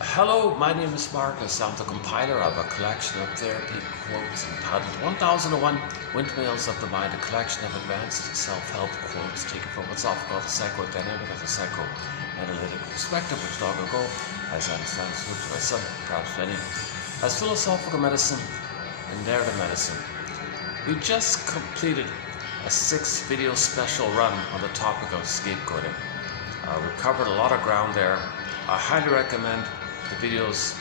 Hello, my name is Marcus. I'm the compiler of a collection of therapy quotes entitled 1001 Windmills of the Mind, a collection of advanced self-help quotes taken from what's often called the psychodynamic or the psychoanalytic perspective, which long ago, as I understand, was by some, perhaps many, as philosophical medicine and narrative medicine. We just completed a 6-video special run on the topic of scapegoating. We covered a lot of ground there. I highly recommend the videos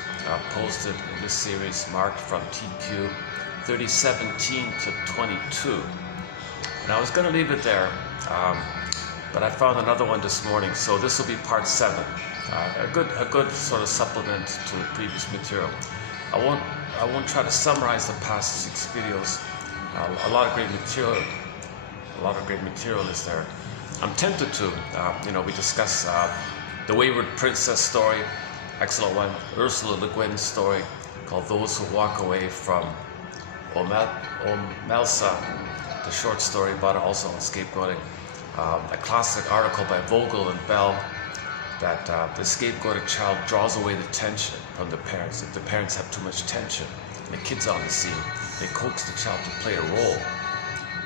posted in this series marked from TQ 3017 to 22. And I was going to leave it there, but I found another one this morning, so this will be part 7. A good sort of supplement to the previous material. I won't try to summarize the past 6 videos. A lot of great material is there. I'm tempted to. We discuss the Wayward Princess story, excellent one. Ursula Le Guin's story called Those Who Walk Away from Omelsa, the short story about it, also on scapegoating. A classic article by Vogel and Bell that the scapegoated child draws away the tension from the parents. If the parents have too much tension, and the kid's on the scene, they coax the child to play a role.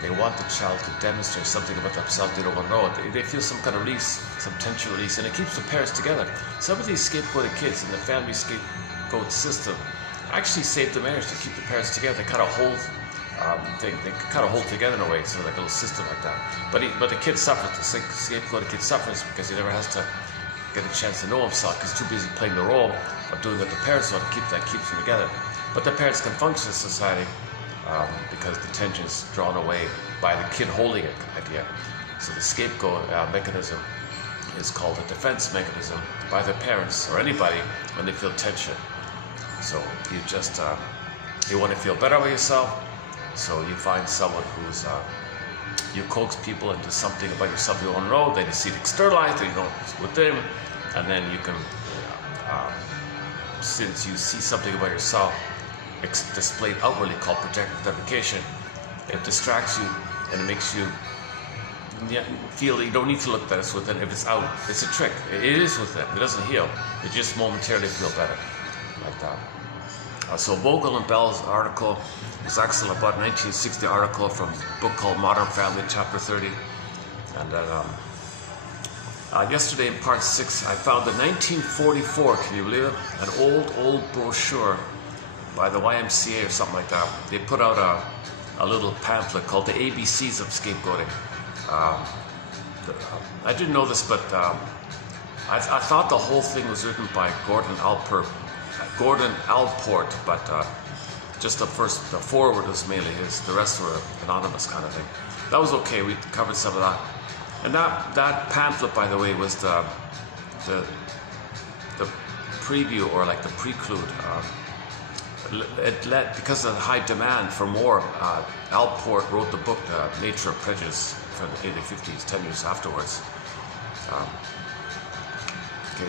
They want the child to demonstrate something about themselves they don't want to know. They feel some kind of release, some tension release, and it keeps the parents together. Some of these scapegoated kids in the family scapegoat system actually save the marriage to keep the parents together. They kind of hold together in a way, sort of like a little system like that. But the kid suffers. The scapegoated kid suffers because he never has to get a chance to know himself because he's too busy playing the role of doing what the parents want to keep them together. But the parents can function in society because the tension is drawn away by the kid holding it idea. So the scapegoat mechanism is called a defense mechanism by the parents or anybody when they feel tension. So you just you want to feel better about yourself, so you find someone who's you coax people into something about yourself you don't know, then you see it externalized, then you know it's with them, and then you can since you see something about yourself displayed outwardly called projective identification, it distracts you and it makes you feel you don't need to look that it's within. If it's out, it's a trick. It is within. It doesn't heal. It just momentarily feel better, like that. So Vogel and Bell's article is excellent, about a 1960 article from a book called Modern Family, chapter 30. And then yesterday in part 6, I found the 1944, can you believe it? An old brochure by the YMCA or something like that. They put out a little pamphlet called the ABCs of Scapegoating. I didn't know this, but I thought the whole thing was written by Gordon Allport, but just the foreword was mainly his. The rest were anonymous kind of thing. That was okay. We covered some of that. And that pamphlet, by the way, was the preview, or like the preclude. It led, because of the high demand for more, Allport wrote the book, The Nature of Prejudice, from the 1850s, 10 years afterwards.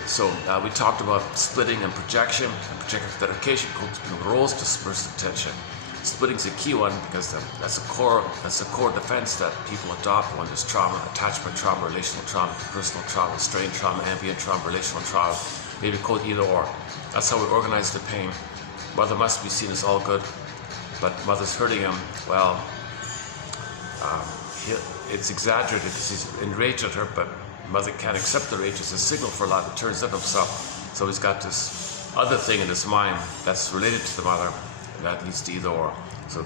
So we talked about splitting and projection, and projective identification, coaxing roles, dispersive attention. Splitting is a key one because that's a core defense that people adopt when there's trauma: attachment trauma, relational trauma, personal trauma, strain trauma, ambient trauma, relational trauma. Maybe code either or. That's how we organize the pain. Mother must be seen as all good, but mother's hurting him. Well, it's exaggerated because he's enraged at her, but mother can't accept the rage as a signal for love. It turns on himself. So he's got this other thing in his mind that's related to the mother, and that leads to either or. So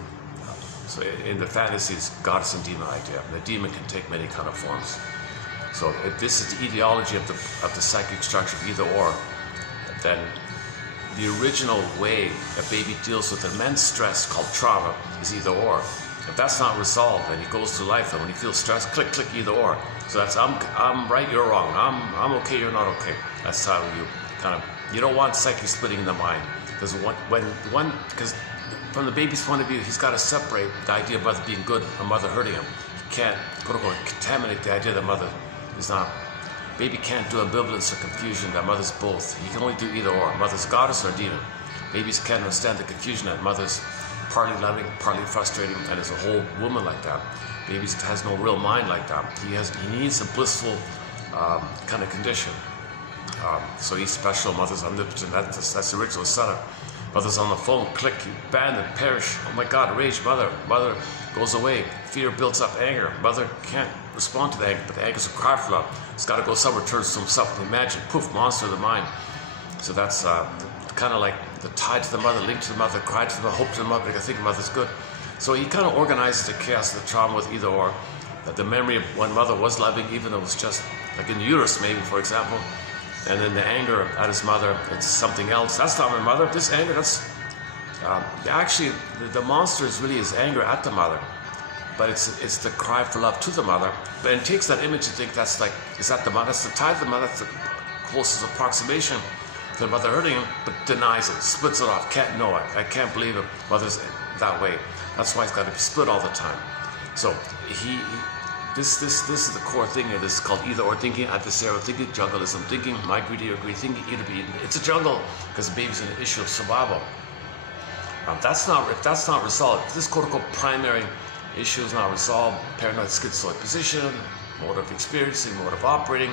in the fantasies, goddess and demon idea, the demon can take many kind of forms. So if this is the etiology of the psychic structure of either or, then the original way a baby deals with immense stress called trauma is either or. If that's not resolved, then he goes through life, and when he feels stressed, click, either or. So that's I'm right, you're wrong. I'm okay, you're not okay. That's how you don't want psychic splitting in the mind, because because from the baby's point of view, he's got to separate the idea of mother being good and mother hurting him. He can't contaminate the idea that mother is not. Baby can't do ambivalence or confusion that mother's both. He can only do either or. Mother's goddess or demon. Babies can't understand the confusion that mother's partly loving, partly frustrating, and is a whole woman like that. Baby has no real mind like that. He needs a blissful kind of condition. So he's special, mother's omnipotent. That's the original setup. Mother's on the phone, click, you abandon, perish. Oh my God, rage, mother goes away. Fear builds up anger. Mother can't respond to the anger, but the anger is a cry for love. It's got to go somewhere, turns to himself. Imagine, poof, monster of the mind. So that's kind of like the tie to the mother, link to the mother, cry to the mother, hope to the mother, I think mother's good. So he kind of organizes the chaos of the trauma with either or. That the memory of when mother was loving, even though it was just like in the uterus maybe, for example, and then the anger at his mother, it's something else. That's not my mother. This anger, that's actually the monster is really his anger at the mother, but it's the cry for love to the mother. But it takes that image to think that's like, is that the mother? That's the tie to the mother. That's the closest approximation to the mother hurting him, but denies it, splits it off. Can't know it. I can't believe it. Mother's that way. That's why he's got to be split all the time. So this is the core thing here. This is called either or thinking, adversarial thinking, jungleism thinking, my greedy or greedy thinking, eat or be eaten. It's a jungle because the baby's an issue of survival. If that's not resolved, if this quote-unquote primary issue is not resolved, paranoid schizoid position, mode of experiencing, mode of operating,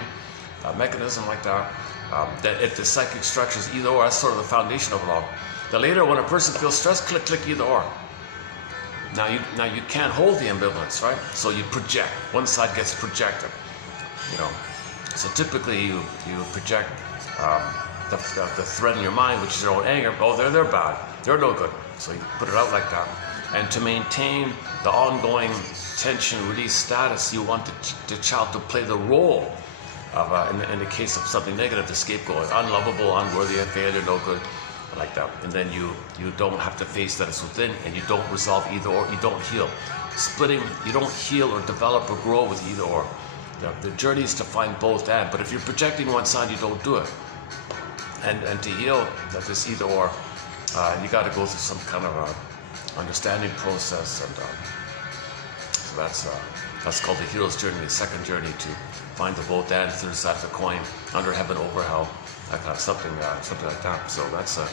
mechanism like that, that if the psychic structure is either or, that's sort of the foundation of it all. Then later, when a person feels stressed, click, either or. Now you can't hold the ambivalence, right? So you project. One side gets projected, you know. So typically you project the threat in your mind, which is your own anger. Oh, they're bad. They're no good. So you put it out like that. And to maintain the ongoing tension release status, you want the child to play the role of, in the case of something negative, the scapegoat, unlovable, unworthy, a failure, no good. Like that, and then you don't have to face that it's within, and you don't resolve either or. You don't heal. Splitting, you don't heal or develop or grow with either or. The journey is to find both and. But if you're projecting one side, you don't do it. And to heal this either or, you got to go through some kind of understanding process, and so that's called the hero's journey, the second journey to find the both and, third side of the coin, under heaven, over hell. That kind of something like that. So that's a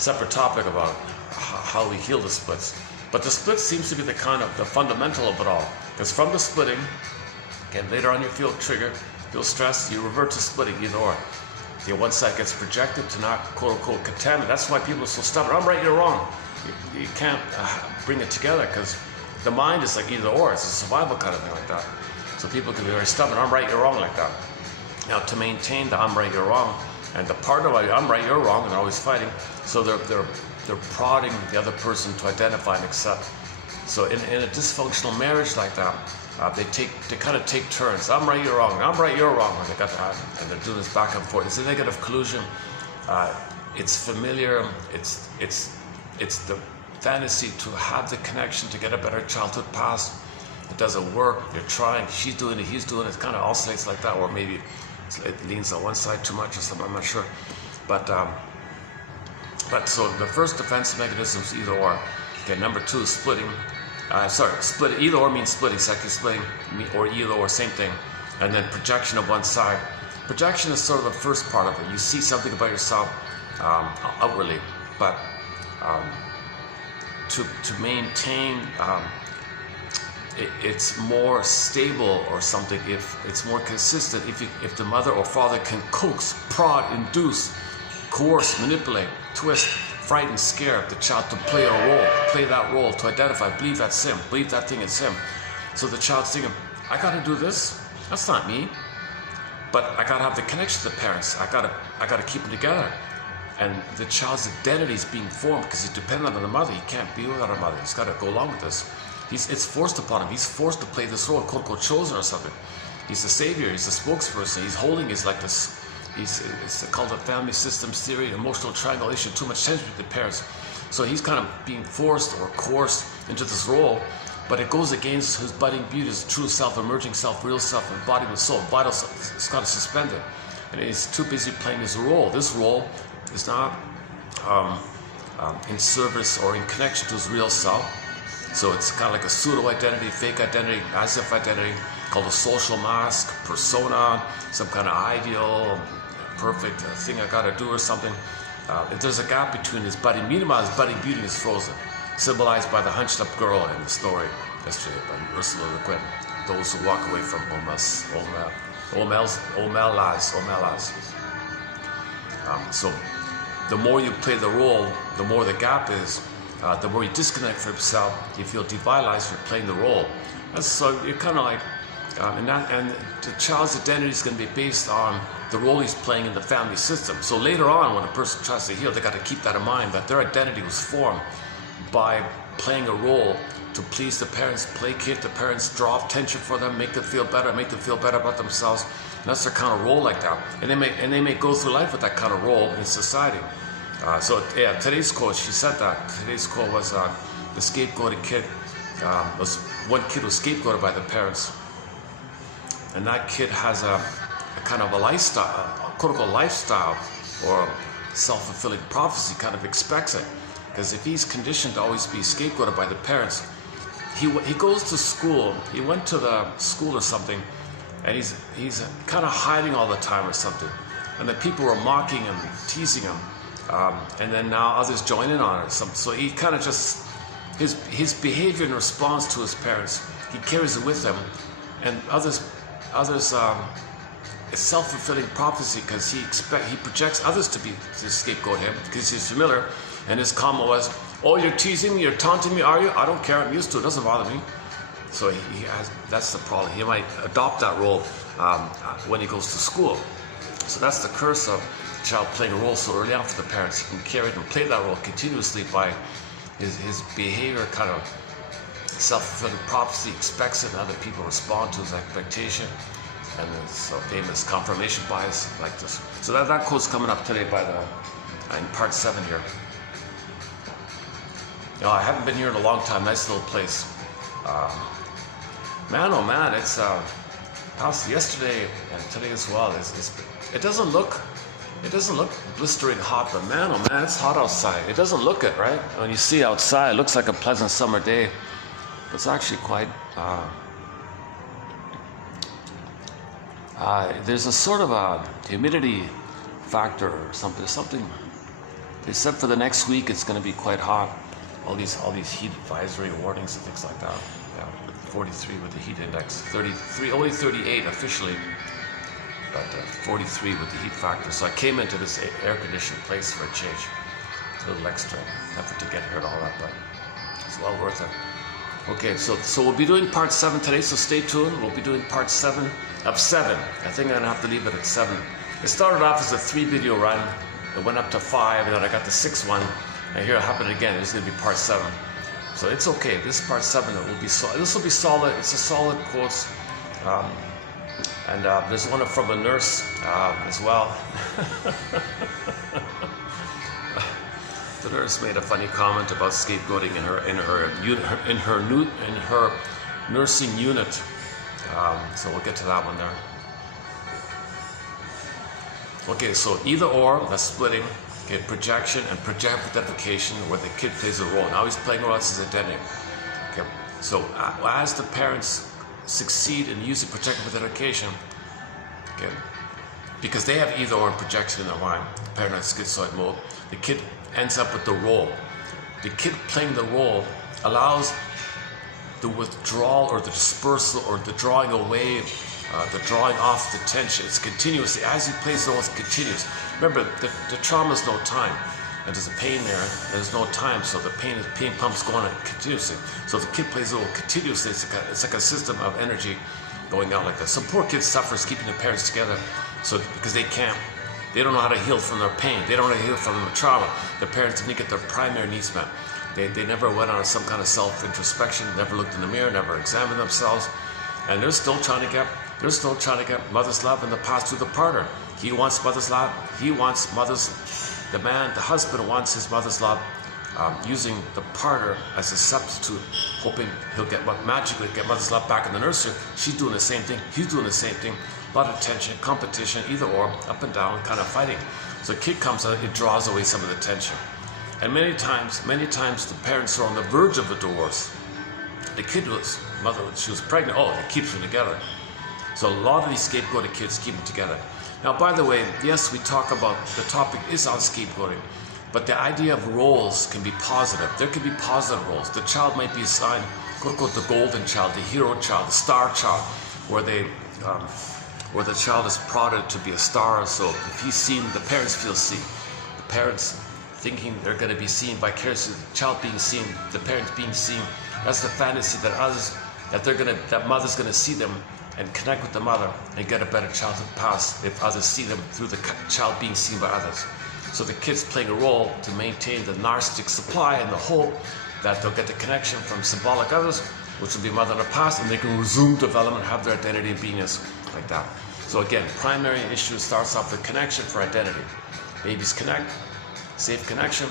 separate topic about how we heal the splits. But the split seems to be the fundamental of it all. Because from the splitting, again, later on you feel triggered, feel stressed, you revert to splitting either or. One side gets projected to not quote unquote contaminate. That's why people are so stubborn. I'm right, you're wrong. You can't bring it together because the mind is like either or. It's a survival kind of thing like that. So people can be very stubborn. I'm right, you're wrong like that. Now to maintain the I'm right, you're wrong, and the partner, I'm right, you're wrong, and they're always fighting. So they're prodding the other person to identify and accept. So in a dysfunctional marriage like that, they kind of take turns. I'm right, you're wrong. I'm right, you're wrong. And they got that, and they're doing this back and forth. It's a negative collusion. It's familiar. It's the fantasy to have the connection to get a better childhood past. It doesn't work. You're trying. She's doing it. He's doing it. It kind of oscillates like that, or maybe it leans on one side too much or something, I'm not sure. But so the first defense mechanism is either or. Okay, number two is splitting. Split. Either or means splitting, psychic splitting, or either or, same thing. And then projection of one side. Projection is sort of the first part of it. You see something about yourself outwardly, but to maintain it's more stable or something, if it's more consistent, if the mother or father can coax, prod, induce, coerce, manipulate, twist, frighten, scare the child to play a role, play that role, to identify, believe that's him, believe that thing is him. So the child's thinking, I gotta do this, that's not me, but I gotta have the connection to the parents, I gotta keep them together. And the child's identity is being formed because he's dependent on the mother. He can't be without a mother. He's got to go along with this. It's forced upon him. He's forced to play this role, quote unquote, chosen or something. He's the savior. He's the spokesperson. He's holding his like this. It's called the family systems theory, emotional triangulation. Too much tension with the parents. So he's kind of being forced or coerced into this role, but it goes against his budding beauty, his true self, emerging self, real self, embodiment, soul, vital self. It's got to suspend it, and he's too busy playing his role. This role is not in service or in connection to his real self. So it's kind of like a pseudo-identity, fake identity, as-if identity, called a social mask, persona, some kind of ideal, perfect thing I gotta do or something. If there's a gap between his budding, meanwhile his budding beauty is frozen, symbolized by the hunched-up girl in the story yesterday by Ursula Le Guin. Those who walk away from Omel's lies. So the more you play the role, the more the gap is, the more you disconnect from yourself, you feel devitalized for playing the role. And so you're kind of like, and the child's identity is going to be based on the role he's playing in the family system. So later on, when a person tries to heal, they got to keep that in mind, that their identity was formed by playing a role to please the parents, placate the parents, draw up tension for them, make them feel better about themselves. And that's their kind of role like that. And they may go through life with that kind of role in society. So yeah, today's quote, she said that. Today's quote was the scapegoated kid. One kid was scapegoated by the parents. And that kid has a kind of a lifestyle, a quote-unquote lifestyle, or self-fulfilling prophecy, kind of expects it. Because if he's conditioned to always be scapegoated by the parents, he goes to school, he went to the school or something, and he's kind of hiding all the time or something. And the people were mocking him, teasing him, and then now others join in on it. So he kind of just, his behavior in response to his parents, he carries it with him, and others it's self-fulfilling prophecy, because he projects others to scapegoat him because he's familiar, and his comment was, "Oh, you're teasing me, you're taunting me, are you? I don't care, I'm used to it, doesn't bother me." So that's the problem. He might adopt that role when he goes to school. So that's the curse of the child playing a role so early on for the parents. He can carry it and play that role continuously by his behavior, kind of self-fulfilling prophecy, expects it, and other people respond to his expectation. And it's a famous confirmation bias like this. So that quote's coming up today in part 7 here. I haven't been here in a long time. Nice little place. Man, oh man, it's yesterday and today as well. It doesn't look blistering hot, but man, oh man, it's hot outside. It doesn't look it, right? When you see outside, it looks like a pleasant summer day. It's actually quite. There's a sort of a humidity factor or something. They said for the next week it's going to be quite hot. All these heat advisory warnings and things like that. Yeah, 43 with the heat index. 33, only 38 officially, but 43 with the heat factor. So I came into this air-conditioned place for a change. A little extra effort to get here and all that, but it's well worth it. Okay, so we'll be doing part 7 today, so stay tuned. We'll be doing part 7 of 7. I think I'm going to have to leave it at 7. It started off as a 3-video run. It went up to 5, and then I got the 6th one. And here it happened again. This is going to be part 7. So it's okay. This is part 7. This will be solid. It's a solid quotes. And there's one from a nurse as well. The nurse made a funny comment about scapegoating in her nursing unit. So we'll get to that one there. Okay, so either or, that's splitting. Okay, projection and projectification, where the kid plays a role. Now he's playing a role as his identity. Okay, so as the parents succeed in using projectification, okay, because they have either or projection in their mind, the parent has schizoid mode, the kid ends up with the role. The kid playing the role allows the withdrawal or the dispersal or the drawing away, the drawing off the tension. It's continuously. As he plays the role, it's continuous. Remember, the trauma is no time. And there's a pain there, there's no time, so the pain pump's going on continuously. So if the kid plays the role continuously, it's like a system of energy going out like that. Some poor kid suffers keeping the parents together, so because they don't know how to heal from their pain. They don't know how to heal from their trauma. Their parents didn't get their primary needs met. They never went on some kind of self-introspection, never looked in the mirror, never examined themselves. And they're still trying to get mother's love in the past through the partner. He wants mother's love. The husband wants his mother's love, using the partner as a substitute, hoping he'll magically get mother's love back in the nursery. She's doing the same thing. He's doing the same thing. A lot of tension, competition, either or, up and down, kind of fighting. So a kid comes out, it draws away some of the tension. And many times the parents are on the verge of a divorce. The kid she was pregnant, it keeps them together. So a lot of these scapegoated kids keep them together. Now, by the way, yes, we talk about, the topic is on scapegoating, but the idea of roles can be positive. There can be positive roles. The child might be assigned, quote unquote, the golden child, the hero child, the star child, where they or the child is prodded to be a star. So if he's seen, the parents feel seen. The parents thinking they're going to be seen vicariously, the child being seen, the parents being seen. That's the fantasy that others, that mother's going to see them and connect with the mother and get a better childhood past if others see them through the child being seen by others. So the kid's playing a role to maintain the narcissistic supply and the hope that they'll get the connection from symbolic others, which will be mother in the past, and they can resume development, have their identity and beingness like that. So again, primary issue starts off with connection for identity. Babies connect, safe connection,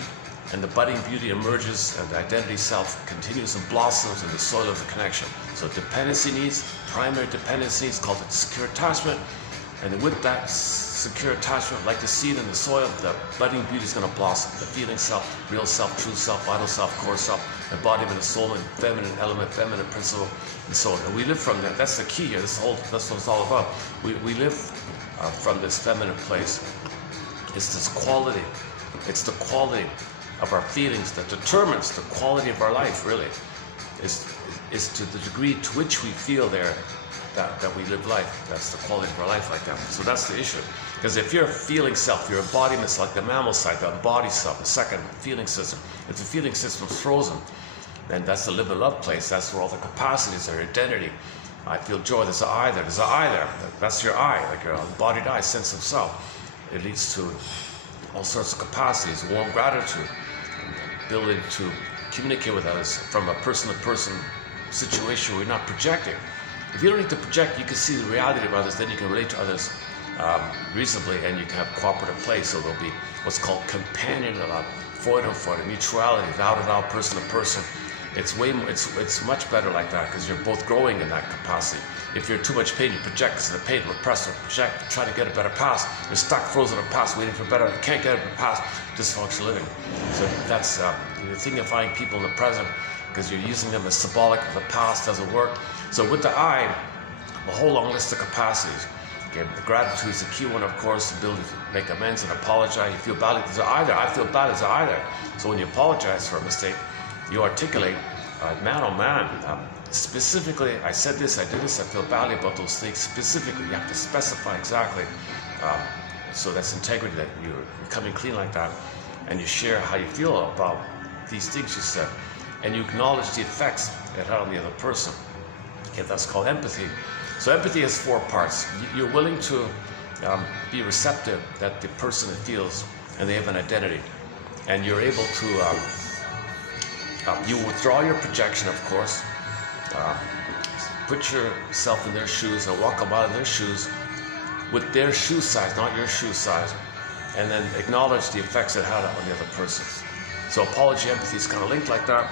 and the budding beauty emerges, and the identity self continues and blossoms in the soil of the connection. So dependency needs, primary dependency needs, called it secure attachment, and with that secure attachment, like the seed in the soil, the budding beauty is going to blossom. The feeling self, real self, true self, vital self, core self, embodiment of soul and feminine element, feminine principle, and so on. And we live from that. That's the key here. That's what it's all about. We live from this feminine place. It's this quality. It's the quality of our feelings that determines the quality of our life, really. Is to the degree to which we feel there that we live life. That's the quality of our life like that. So that's the issue. Because if you're a feeling self, your embodiment's like the mammal side, the embodied self, the second feeling system. If the feeling system's frozen, then that's the live and love place. That's where all the capacities are, identity. I feel joy, there's an I there, there's an I there. That's your I, like your embodied I, sense of self. It leads to all sorts of capacities, warm gratitude, ability to communicate with others from a person-to-person situation where you're not projecting. If you don't need to project, you can see the reality of others, then you can relate to others reasonably, and you can have cooperative play. So there'll be what's called companion love, Freud, mutuality, thou-to-thou, person-to-person. It's much better like that because you're both growing in that capacity. If you're too much pain, you project because of the pain, repress or project, try to get a better past. You're stuck, frozen in the past, waiting for better. You can't get a better past, dysfunctional living. So that's you're thinkifying people in the present because you're using them as symbolic of the past, doesn't work. So with the I, a whole long list of capacities. Okay, the gratitude is the key one, of course, the ability to make amends and apologize. You feel badly, there's an I there. I feel bad, there's an I there. So when you apologize for a mistake, you articulate, man, oh man, specifically, I said this, I did this, I feel badly about those things. Specifically, you have to specify exactly. So that's integrity, that you're coming clean like that. And you share how you feel about these things you said. And you acknowledge the effects it had on the other person. Okay, that's called empathy. So empathy has 4 parts. You're willing to be receptive that the person feels, and they have an identity. And you're able to, you withdraw your projection, of course, put yourself in their shoes and walk them out of their shoes with their shoe size, not your shoe size, and then acknowledge the effects it had on the other person. So apology, empathy is kind of linked like that.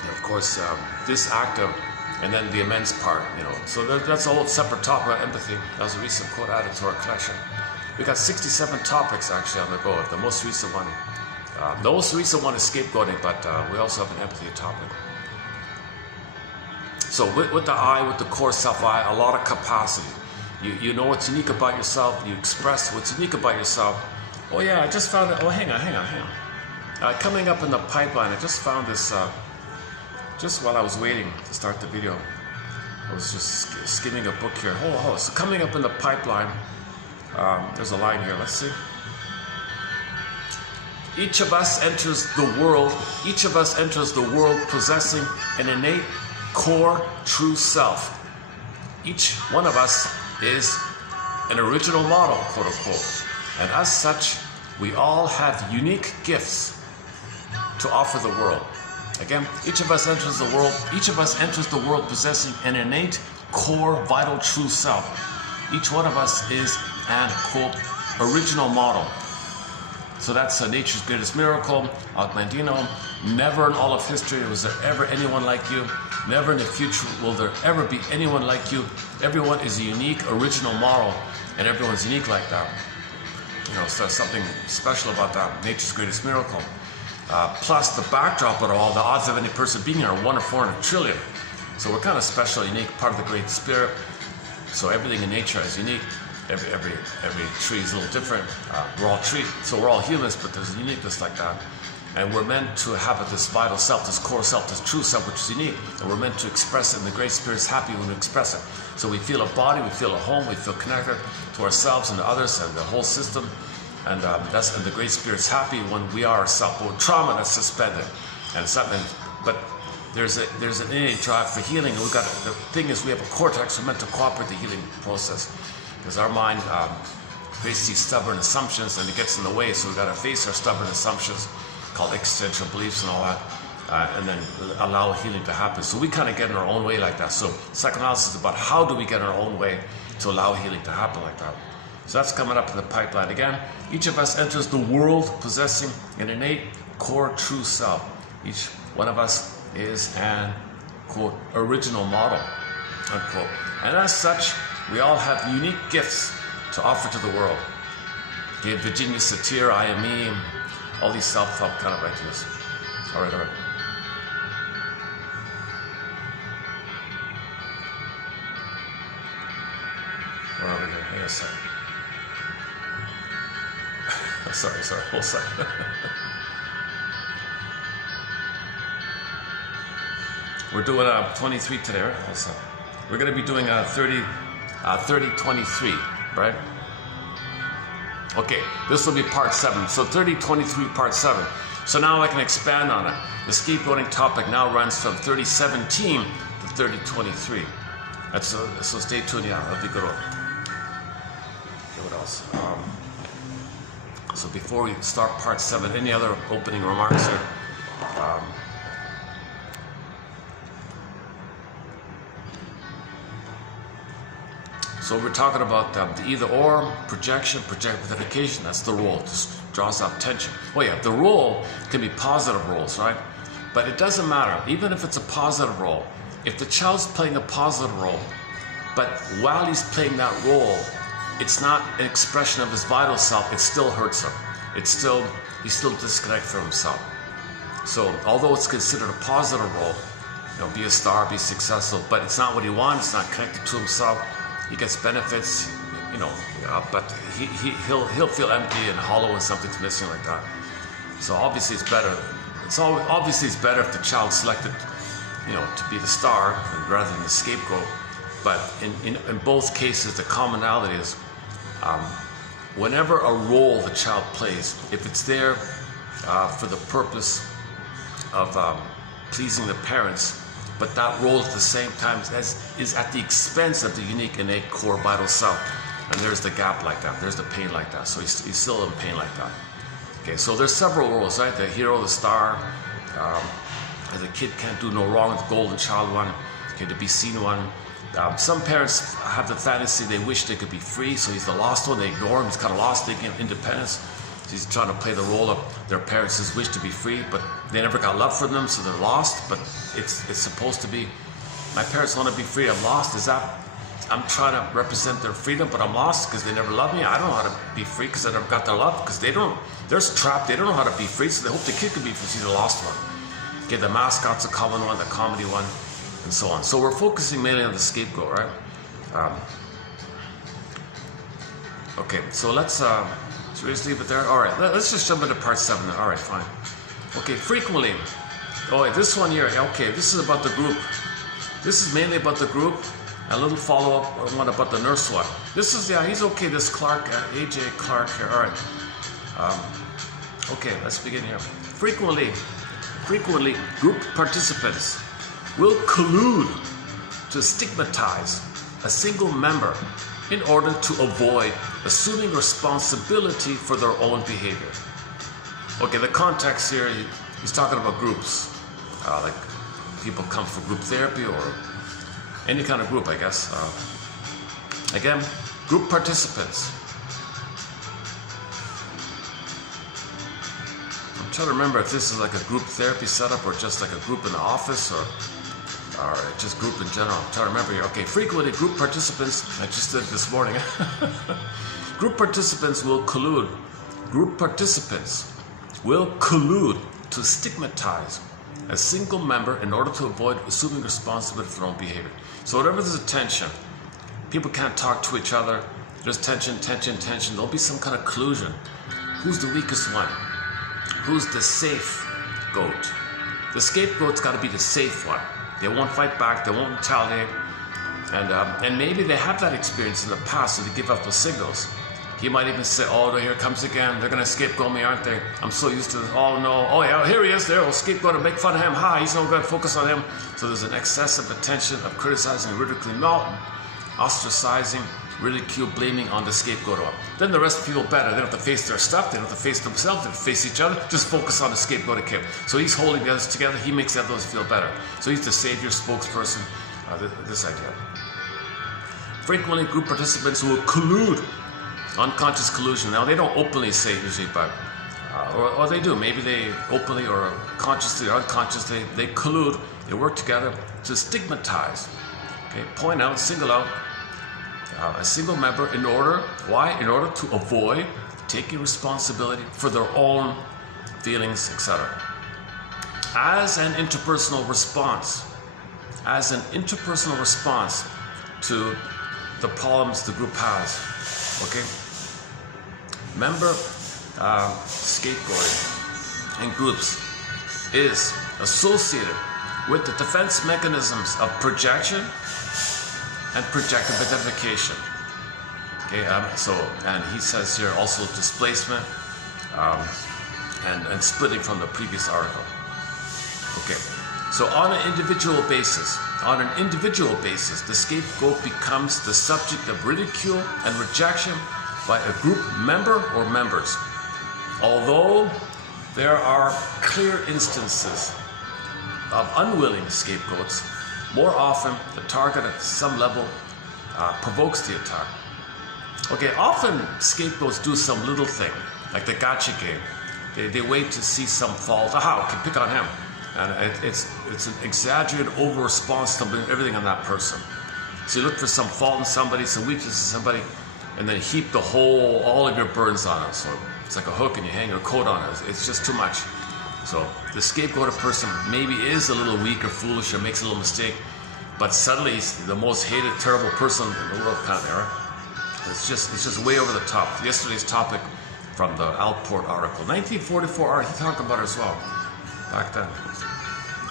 And of course, this act of, and then the amends part, So that's a whole separate topic about empathy. That was a recent quote added to our collection. We got 67 topics actually on the go. The most recent one, is scapegoating, but we also have an empathy topic. So with the I, with the core self-I, a lot of capacity. You know what's unique about yourself. You express what's unique about yourself. Oh yeah, I just found it. Oh, hang on. Coming up in the pipeline, I just found this, just while I was waiting to start the video. I was just skimming a book here. Oh, so coming up in the pipeline, there's a line here, let's see. Each of us enters the world possessing an innate core true self. Each one of us is an original model, quote unquote. And as such, we all have unique gifts to offer the world. Again, each of us enters the world possessing an innate core vital true self. Each one of us is an, quote, original model. So that's nature's greatest miracle, Augmentino. Never in all of history was there ever anyone like you. Never in the future will there ever be anyone like you. Everyone is a unique, original model, and everyone's unique like that. So there's something special about that, nature's greatest miracle. Plus the backdrop of it all, the odds of any person being here are 1 in 400 trillion. So we're kind of special, unique, part of the great spirit. So everything in nature is unique. Every tree is a little different. We're all trees, so we're all humans, but there's a uniqueness like that. And we're meant to have this vital self, this core self, this true self, which is unique. And we're meant to express it, and the Great Spirit's happy when we express it. So we feel a body, we feel a home, we feel connected to ourselves and to others and the whole system. And and the Great Spirit's happy when we are ourselves. But with trauma, that's suspended. And something, but there's an innate drive for healing. And the thing is, we have a cortex, we're meant to cooperate the healing process. Because our mind creates these stubborn assumptions and it gets in the way. So we've got to face our stubborn assumptions, called existential beliefs and all that, and then allow healing to happen. So we kind of get in our own way like that. So psychoanalysis is about how do we get in our own way to allow healing to happen like that. So that's coming up in the pipeline. Again, each of us enters the world possessing an innate core true self. Each one of us is an, quote, original model, unquote. And as such, we all have unique gifts to offer to the world. Okay, Virginia Satir, I Am Me, all these self-help kind of ideas. All right. Where are we here? Hang on a second. sorry, whole second. We're doing 23 today, right? Also, we're going to be doing 30-23, right? Okay, this will be part 7. So 30-23, part 7. So now I can expand on it. The scapegoating topic now runs from 30-17 to 30-23. So stay tuned, yeah, that'll be a good one. Okay, what else? So before we start part 7, any other opening remarks here? So we're talking about the either or, projectification, that's the role, just draws out tension. Oh yeah, the role can be positive roles, right? But it doesn't matter, even if it's a positive role, if the child's playing a positive role, but while he's playing that role, it's not an expression of his vital self, it still hurts him. He's still disconnected from himself. So although it's considered a positive role, be a star, be successful, but it's not what he wants, it's not connected to himself. He gets benefits, but he'll feel empty and hollow when something's missing like that. So obviously it's better. Obviously it's better if the child selected, to be the star rather than the scapegoat. But in both cases, the commonality is whenever a role the child plays, if it's there for the purpose of pleasing the parents, but that role at the same time is at the expense of the unique, innate, core, vital self. And there's the gap like that. There's the pain like that. So he's still in pain like that. Okay, so there's several roles, right? The hero, the star, as a kid can't do no wrong, the golden child one, okay, the be seen one. Some parents have the fantasy they wish they could be free, so he's the lost one. They ignore him. He's kind of lost, they give him independence. He's trying to play the role of their parents' wish to be free, but they never got love from them, so they're lost. But it's supposed to be, my parents want to be free, I'm lost. Is that, I'm trying to represent their freedom, but I'm lost because they never love me. I don't know how to be free because I never got their love, because they're trapped, they don't know how to be free, so they hope the kid could be free, so he's the lost one. Okay, the mascot's a common one, the comedy one, and so on. So we're focusing mainly on the scapegoat, right? Okay, so let's should we just leave it there? All right, let's just jump into part 7. All right, fine. Okay, frequently. Oh, wait, this one here. Okay, this is about the group. This is mainly about the group. A little follow-up one about the nurse one. This is, yeah, he's okay. This Clark, AJ Clark here. All right. Okay, let's begin here. Frequently, group participants will collude to stigmatize a single member in order to avoid assuming responsibility for their own behavior. Okay, the context here, he's talking about groups. Like people come for group therapy or any kind of group, I guess. Again, group participants. I'm trying to remember if this is like a group therapy setup or just like a group in the office or just group in general. I'm trying to remember here. Okay, frequently group participants, I just did it this morning. Group participants will collude. Group participants will collude to stigmatize a single member in order to avoid assuming responsibility for their own behavior. So whenever there's a tension, people can't talk to each other, there's tension, there'll be some kind of collusion. Who's the weakest one? Who's the safe goat? The scapegoat's got to be the safe one. They won't fight back, they won't retaliate, and maybe they have that experience in the past, so they give up those signals. He might even say, oh, here it comes again, they're going to scapegoat me, aren't they? I'm so used to this, oh no, oh yeah, here he is, there, we'll scapegoat him, make fun of him, ha, he's no good, focus on him. So there's an excessive attention of criticizing, ridiculing, ostracizing, ridicule, blaming on the scapegoat. Then the rest feel better. They don't have to face their stuff. They don't have to face themselves. They don't have to face each other. Just focus on the scapegoat kid. So he's holding the others together. He makes the others feel better. So he's the savior, spokesperson. This idea. Frequently, group participants will collude. Unconscious collusion. Now they don't openly say it usually, but or they do. Maybe they openly or consciously or unconsciously they collude. They work together to stigmatize. Okay, point out, single out a single member in order, why? In order to avoid taking responsibility for their own feelings, etc. As an interpersonal response to the problems the group has, okay? Member scapegoating in groups is associated with the defense mechanisms of projection and projective identification. Okay, and he says here also displacement and splitting from the previous article. Okay, so on an individual basis, the scapegoat becomes the subject of ridicule and rejection by a group member or members. Although there are clear instances of unwilling scapegoats, more often the target at some level provokes the attack. Okay, often scapegoats do some little thing, like the gotcha game. They wait to see some fault. Aha, okay, pick on him. And it's an exaggerated over-response to everything on that person. So you look for some fault in somebody, some weakness in somebody, and then heap all of your burdens on it. So it's like a hook and you hang your coat on it. It's just too much. So the scapegoated person maybe is a little weak or foolish or makes a little mistake, but suddenly he's the most hated, terrible person in the world kind of era. It's just way over the top. Yesterday's topic from the Alport article. 1944 article, he talked about it as well, back then.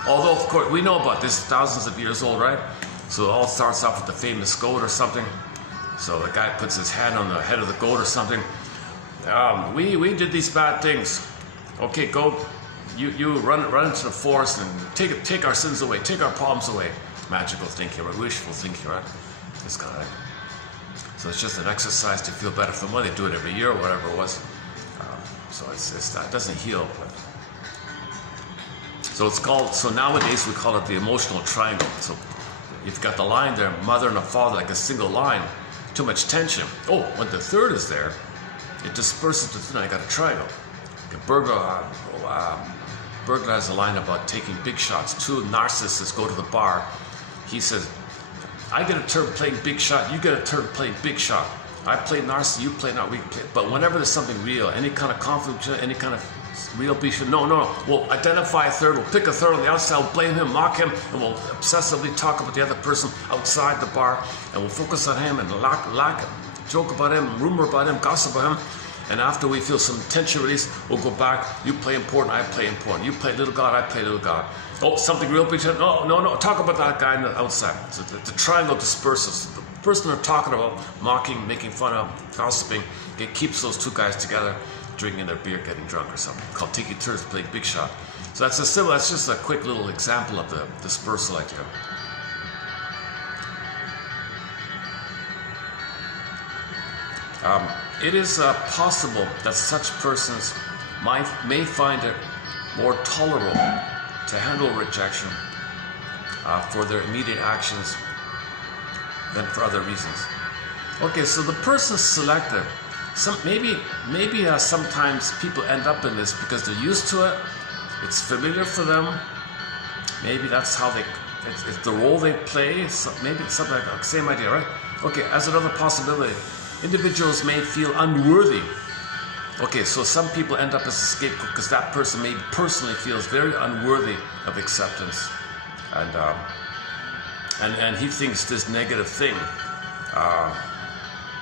Although, of course, we know about this, thousands of years old, right? So it all starts off with the famous goat or something. So the guy puts his hand on the head of the goat or something. We did these bad things. Okay, goat, you run into the forest and take our sins away, take our problems away. Magical thinking, right? Wishful thinking, right? This kind of thing. So it's just an exercise to feel better from money. They do it every year or whatever it was. So it doesn't heal. But. So nowadays we call it the emotional triangle. So you've got the line there, mother and a father, like a single line. Too much tension. Oh, when the third is there, it disperses the third. I got a triangle. Burglar has a line about taking big shots. Two narcissists go to the bar. He says, I get a turn playing big shot, you get a turn playing big shot. I play narcissist, you play not. But whenever there's something real, any kind of conflict, any kind of real beef, no. We'll identify a third, we'll pick a third on the outside, we'll blame him, mock him, and we'll obsessively talk about the other person outside the bar, and we'll focus on him and joke about him, rumor about him, gossip about him. And after we feel some tension release, we'll go back. You play important, I play important. You play little God, I play little God. Oh, something real big. No. Talk about that guy on the outside. So the triangle disperses. The person they're talking about, mocking, making fun of, gossiping, it keeps those two guys together, drinking their beer, getting drunk or something. Called taking turns playing big shot. So that's just a quick little example of the dispersal idea. It is possible that such persons may find it more tolerable to handle rejection for their immediate actions than for other reasons. Okay, so the person selected, sometimes people end up in this because they're used to it, it's familiar for them, maybe that's how it's the role they play, maybe it's something like that, same idea, right? Okay, as another possibility, individuals may feel unworthy. Okay, so some people end up as a scapegoat because that person maybe personally feels very unworthy of acceptance, and he thinks this negative thing.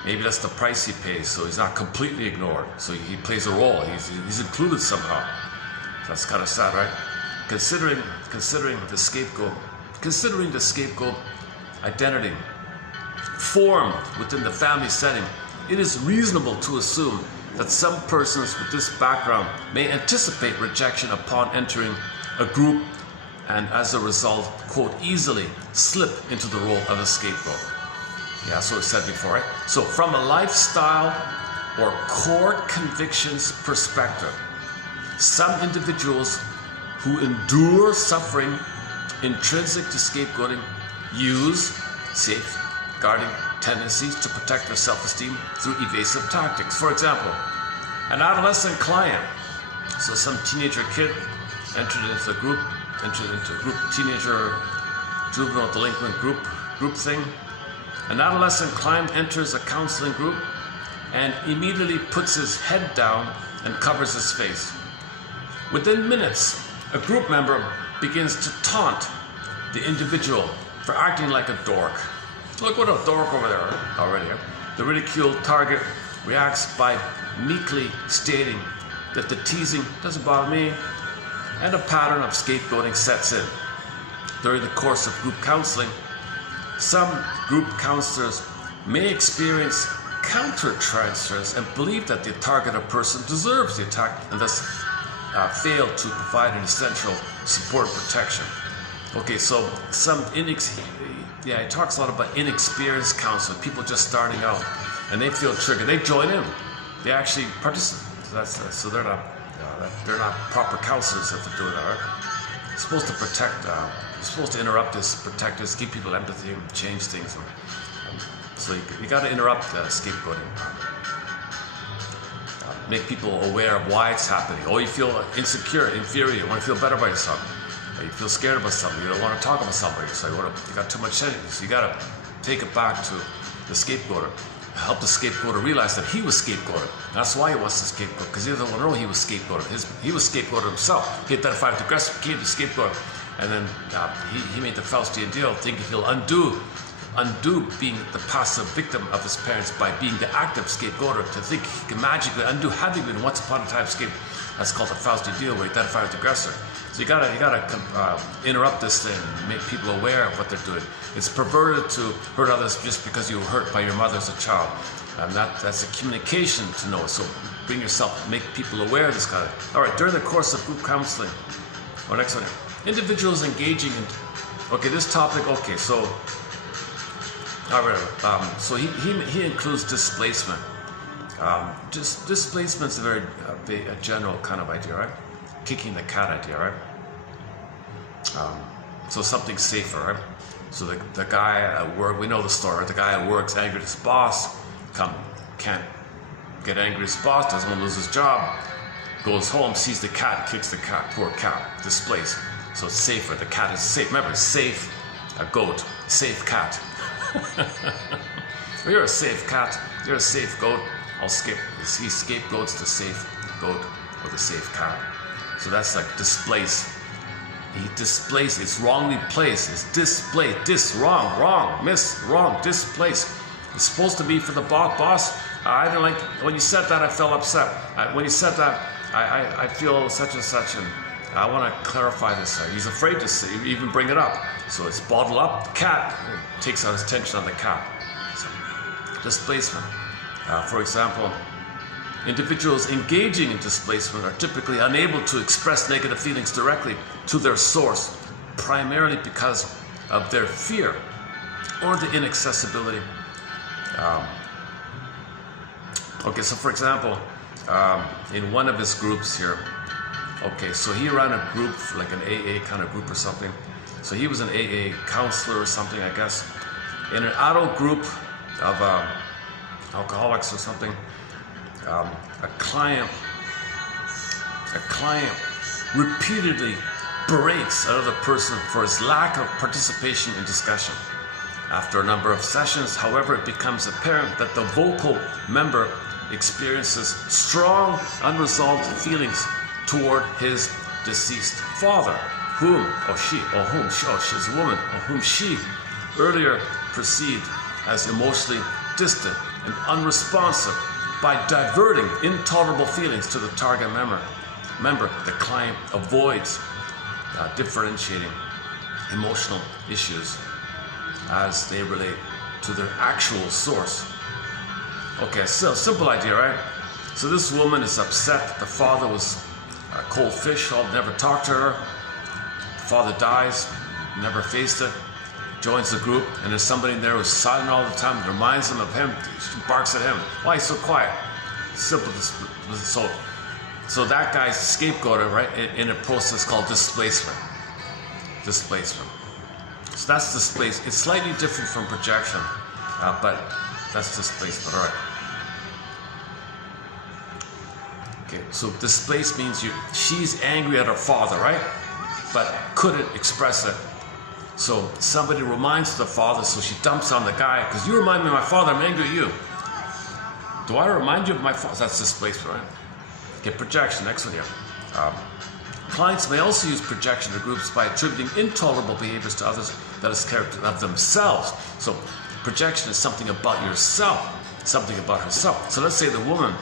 Maybe that's the price he pays, so he's not completely ignored. So he plays a role. He's included somehow. That's kind of sad, right? Considering the scapegoat identity formed within the family setting, it is reasonable to assume that some persons with this background may anticipate rejection upon entering a group and as a result, quote, easily slip into the role of a scapegoat. Yeah, that's what I said before, right? So from a lifestyle or core convictions perspective, some individuals who endure suffering intrinsic to scapegoating use safeguarding tendencies to protect their self-esteem through evasive tactics. For example, an adolescent client, so some teenager kid entered into a group, teenager juvenile delinquent group thing. An adolescent client enters a counseling group and immediately puts his head down and covers his face. Within minutes, a group member begins to taunt the individual for acting like a dork. Look what a dork over there already. The ridiculed target reacts by meekly stating that the teasing doesn't bother me, and a pattern of scapegoating sets in. During the course of group counseling, some group counselors may experience counter-transfers and believe that the targeted person deserves the attack and thus fail to provide an essential support and protection. Okay, so it talks a lot about inexperienced counseling, people just starting out, and they feel triggered. They join in. They actually participate. So they're not proper counselors if they're doing that. Right? You're supposed to protect. You're supposed to interrupt this, protect this, give people empathy, and change things. So you got to interrupt scapegoating. Make people aware of why it's happening. Oh, you feel insecure, inferior. You want to feel better about yourself. You feel scared about something. You don't want to talk about somebody. So you got too much energy. So you got to take it back to the scapegoater. Help the scapegoater realize that he was scapegoated. That's why he wants to scapegoat, because he doesn't want to know he was scapegoated. He was scapegoated himself. He identified with the aggressor, became the scapegoat, and then he made the Faustian deal, thinking he'll undo being the passive victim of his parents by being the active scapegoater, to think he can magically undo having been once upon a time scapegoat. That's called the Faustian deal, where he identified with the aggressor. So you gotta interrupt this thing, make people aware of what they're doing. It's perverted to hurt others just because you were hurt by your mother as a child. That's a communication to know. So bring yourself, make people aware of this kind of. All right, during the course of group counseling, next one here. Individuals engaging in, this topic, so, all right, so he includes displacement. Just displacement's a very general kind of idea, right? Kicking the cat idea, right? So something safer, right? So the guy at work, we know the story, right? The guy at work's angry at his boss, can't get angry at his boss, doesn't want to lose his job, goes home, sees the cat, kicks the cat, poor cat, displaced. So it's safer, the cat is safe. Remember, safe, a goat, safe cat. You're a safe cat, you're a safe goat, I'll skip. He scapegoats the safe goat or the safe cat. So that's like displace. He displaced, it's wrongly placed, it's displaced, wrong, displaced. It's supposed to be for the boss. I didn't like, when you said that, I felt upset. When you said that, I feel such and such, and I want to clarify this. He's afraid to even bring it up. So it's bottled up, the cat takes out his attention on the cat. So, displacement. For example, individuals engaging in displacement are typically unable to express negative feelings directly to their source, primarily because of their fear or the inaccessibility. So for example, in one of his groups here, so he ran a group, like an AA kind of group or something. So he was an AA counselor or something, I guess. In an adult group of alcoholics or something, a client repeatedly berates another person for his lack of participation in discussion. After a number of sessions, however, it becomes apparent that the vocal member experiences strong, unresolved feelings toward his deceased father, whom she's a woman, or whom she earlier perceived as emotionally distant and unresponsive, by diverting intolerable feelings to the target member. Remember, the client avoids differentiating emotional issues as they relate to their actual source. Okay, so simple idea, right? So this woman is upset that the father was a cold fish, never talked to her. The father dies, never faced it, joins the group, and there's somebody in there who's silent all the time, reminds him of him, she barks at him. Why he's so quiet? Simple. So that guy's scapegoated, right, in a process called displacement. Displacement. So that's displacement. It's slightly different from projection, but that's displacement. All right. Okay. So displaced means she's angry at her father, right, but couldn't express it. So somebody reminds the father, so she dumps on the guy, because you remind me of my father, I'm angry at you. Do I remind you of my father? That's displacement, right? Okay, projection, next one here. Clients may also use projection to groups by attributing intolerable behaviors to others that is character of themselves. So projection is something about yourself, something about herself. So let's say the woman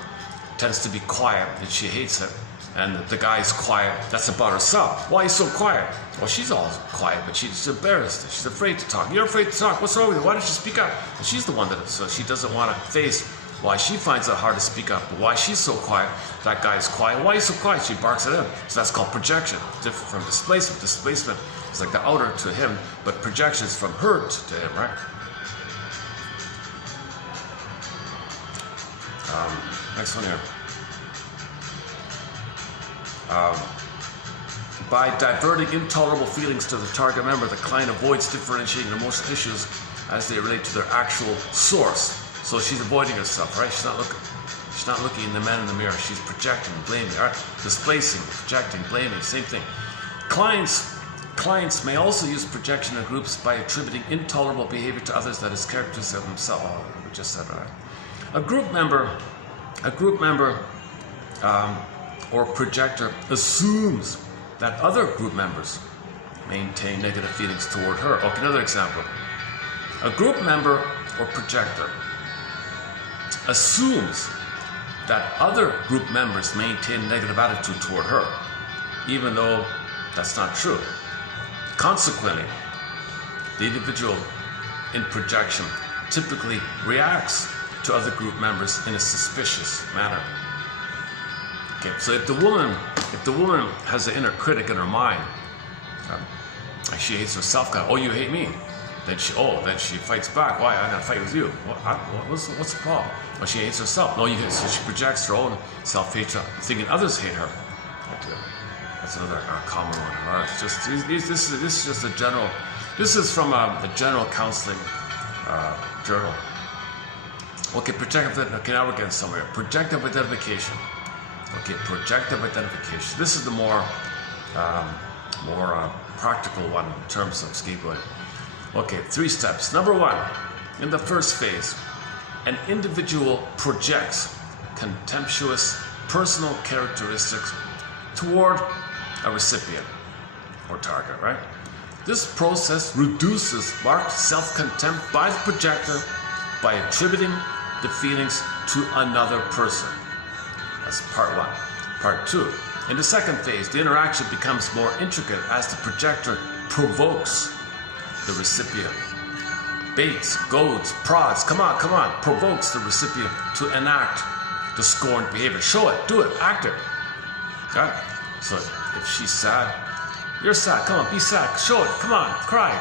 tends to be quiet and she hates it, and the guy's quiet, that's about herself. Why is he so quiet? Well, she's all quiet, but she's embarrassed. She's afraid to talk. You're afraid to talk. What's wrong with you? Why don't you speak up? And she's the one so she doesn't want to face why she finds it hard to speak up, but why she's so quiet. That guy's quiet. Why is he so quiet? She barks at him. So that's called projection. Different from displacement. Displacement is like the outer to him, but projection is from her to him, right? Next one here. By diverting intolerable feelings to the target member, the client avoids differentiating emotional issues as they relate to their actual source. So she's avoiding herself, right? She's not looking in the man in the mirror. She's projecting, blaming, right? Displacing, projecting, blaming, same thing. Clients may also use projection in groups by attributing intolerable behavior to others that is characteristic of themselves. Oh, we just said that, right? A group member or projector assumes that other group members maintain negative feelings toward her. Okay, another example. A group member or projector assumes that other group members maintain a negative attitude toward her, even though that's not true. Consequently, the individual in projection typically reacts to other group members in a suspicious manner. Okay, so if the woman has an inner critic in her mind, she hates herself. Oh, you hate me. Then she fights back. Why? I'm gonna fight with you. What's the problem? Well, she hates herself. No, so she projects her own self-hatred, thinking others hate her. That's another common one. All right, this is just a general. This is from a general counseling journal. Okay, projective. Okay, now we're getting somewhere. Projective identification. Okay, projective identification. This is the more practical one in terms of scapegoating. Okay, 3 steps. Number 1, in the first phase, an individual projects contemptuous personal characteristics toward a recipient or target, right? This process reduces marked self-contempt by the projector by attributing the feelings to another person. That's part 1. Part 2, in the second phase, the interaction becomes more intricate as the projector provokes the recipient. Baits, goads, prods, come on, provokes the recipient to enact the scorned behavior. Show it, do it, act it. Okay? So if she's sad, you're sad, come on, be sad, show it, come on, cry.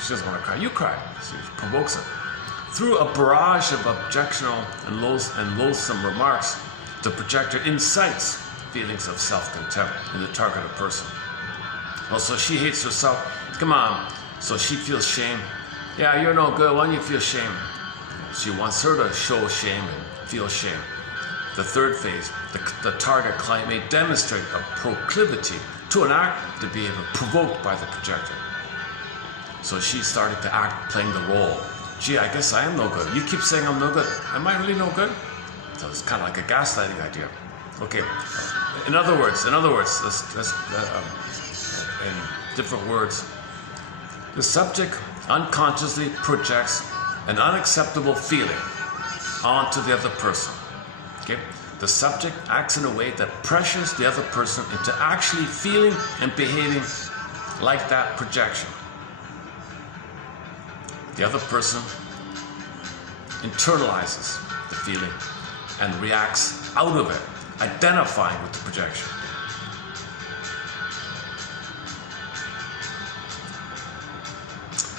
She doesn't want to cry, you cry. So she provokes it. Through a barrage of objectionable and loathsome remarks, the projector incites feelings of self-contempt in the targeted person. Well, so she hates herself, come on. So she feels shame. Yeah, you're no good. Why don't you feel shame? She wants her to show shame and feel shame. The third phase, the target client may demonstrate a proclivity to enact the behavior provoked by the projector. So she's starting to act, playing the role. Gee, I guess I am no good. You keep saying I'm no good. Am I really no good? So it's kind of like a gaslighting idea. Okay. In other words, let's in different words. The subject unconsciously projects an unacceptable feeling onto the other person. Okay? the subject acts in a way that pressures the other person into actually feeling and behaving like that projection. The other person internalizes the feeling and reacts out of it, identifying with the projection.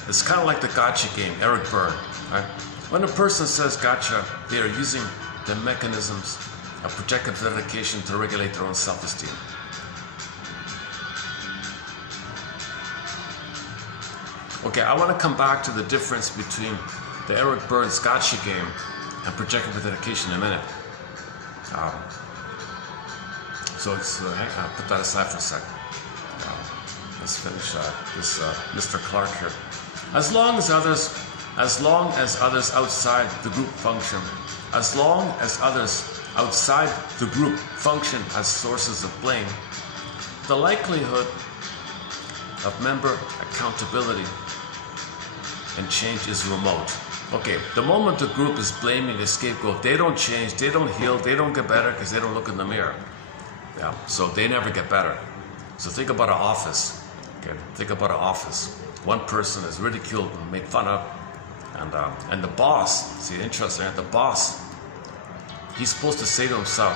It's kind of like the gotcha game, Eric Berne, right? When a person says gotcha, they are using the mechanisms of projective dedication to regulate their own self-esteem. Okay, I want to come back to the difference between the Eric Berne's gotcha game and projective dedication in a minute. So it's, I'll put that aside for a second. Let's finish this Mr. Clark here. As long as others outside the group function, as long as others outside the group function as sources of blame, the likelihood of member accountability and change is remote. Okay, the moment the group is blaming a scapegoat, they don't change, they don't heal, they don't get better because they don't look in the mirror. Yeah, so they never get better. So think about an office. Okay, think about an office. One person is ridiculed and made fun of, and the boss, see, interesting, the boss, he's supposed to say to himself,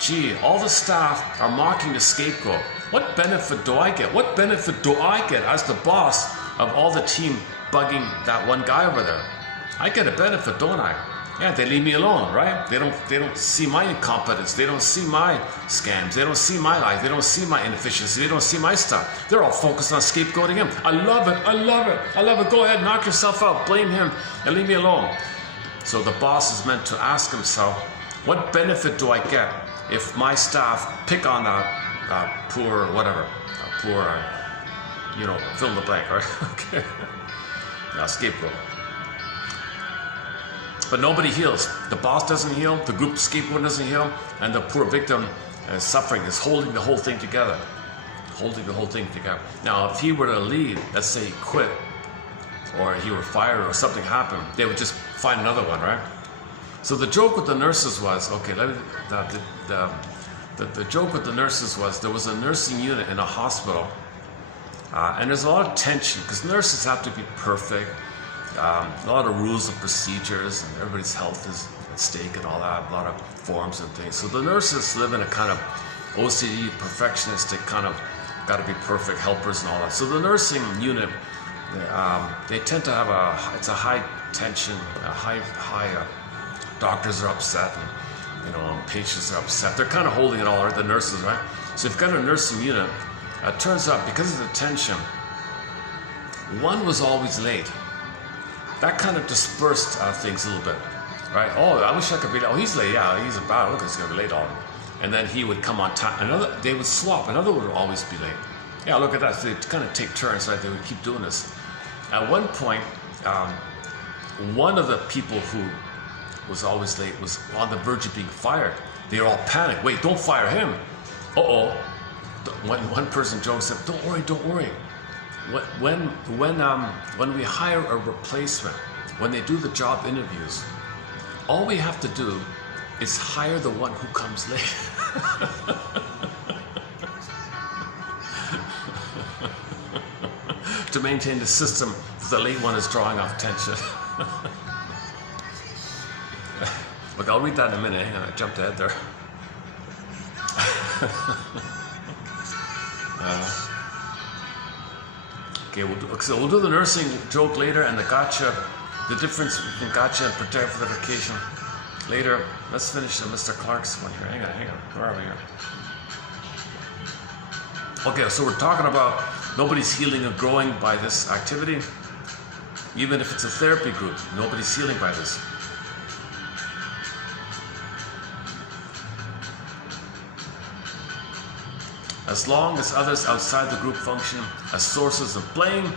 gee, all the staff are mocking the scapegoat. What benefit do I get? What benefit do I get as the boss of all the team bugging that one guy over there? I get a benefit, don't I? Yeah, they leave me alone, right? They don't see my incompetence. They don't see my scams. They don't see my lies. They don't see my inefficiency. They don't see my stuff. They're all focused on scapegoating him. I love it. I love it. I love it. Go ahead, knock yourself out. Blame him and leave me alone. So the boss is meant to ask himself, what benefit do I get if my staff pick on that poor whatever, fill in the blank, right? Okay. Now, scapegoat. But nobody heals. The boss doesn't heal, the group scapegoat doesn't heal, and the poor victim is suffering, is holding the whole thing together. Now, if he were to leave, let's say he quit, or he were fired, or something happened, they would just find another one, right? So the joke with the nurses was, okay, the joke with the nurses was there was a nursing unit in a hospital, and there's a lot of tension, because nurses have to be perfect. A lot of rules and procedures, and everybody's health is at stake and all that, a lot of forms and things. So the nurses live in a kind of OCD, perfectionistic kind of got to be perfect helpers and all that. So the nursing unit, they tend to have it's a high tension, doctors are upset, and patients are upset. They're kind of holding it all, right? The nurses, right? So if you've got a nursing unit, it turns out because of the tension, one was always late. That kind of dispersed things a little bit, right? Oh, I wish I could be late. Oh, he's late. Yeah, he's about. Look, he's gonna be late all. And then he would come on time. They would swap. Another would always be late. Yeah, look at that. So they kind of take turns, right? They would keep doing this. At one point, one of the people who was always late was on the verge of being fired. They were all panicked. Wait, don't fire him. Uh-oh. One person joked, said, "Don't worry. When we hire a replacement, when they do the job interviews, all we have to do is hire the one who comes late." To maintain the system, the late one is drawing off tension. Look, I'll read that in a minute. Hang on, I jumped ahead there. Okay, we'll do the nursing joke later, and the gotcha, the difference between gotcha and projective dedication later. Let's finish Mr. Clark's one here. Hang on. Where are we here? Okay, so we're talking about nobody's healing or growing by this activity. Even if it's a therapy group, nobody's healing by this. As long as others outside the group function as sources of blame,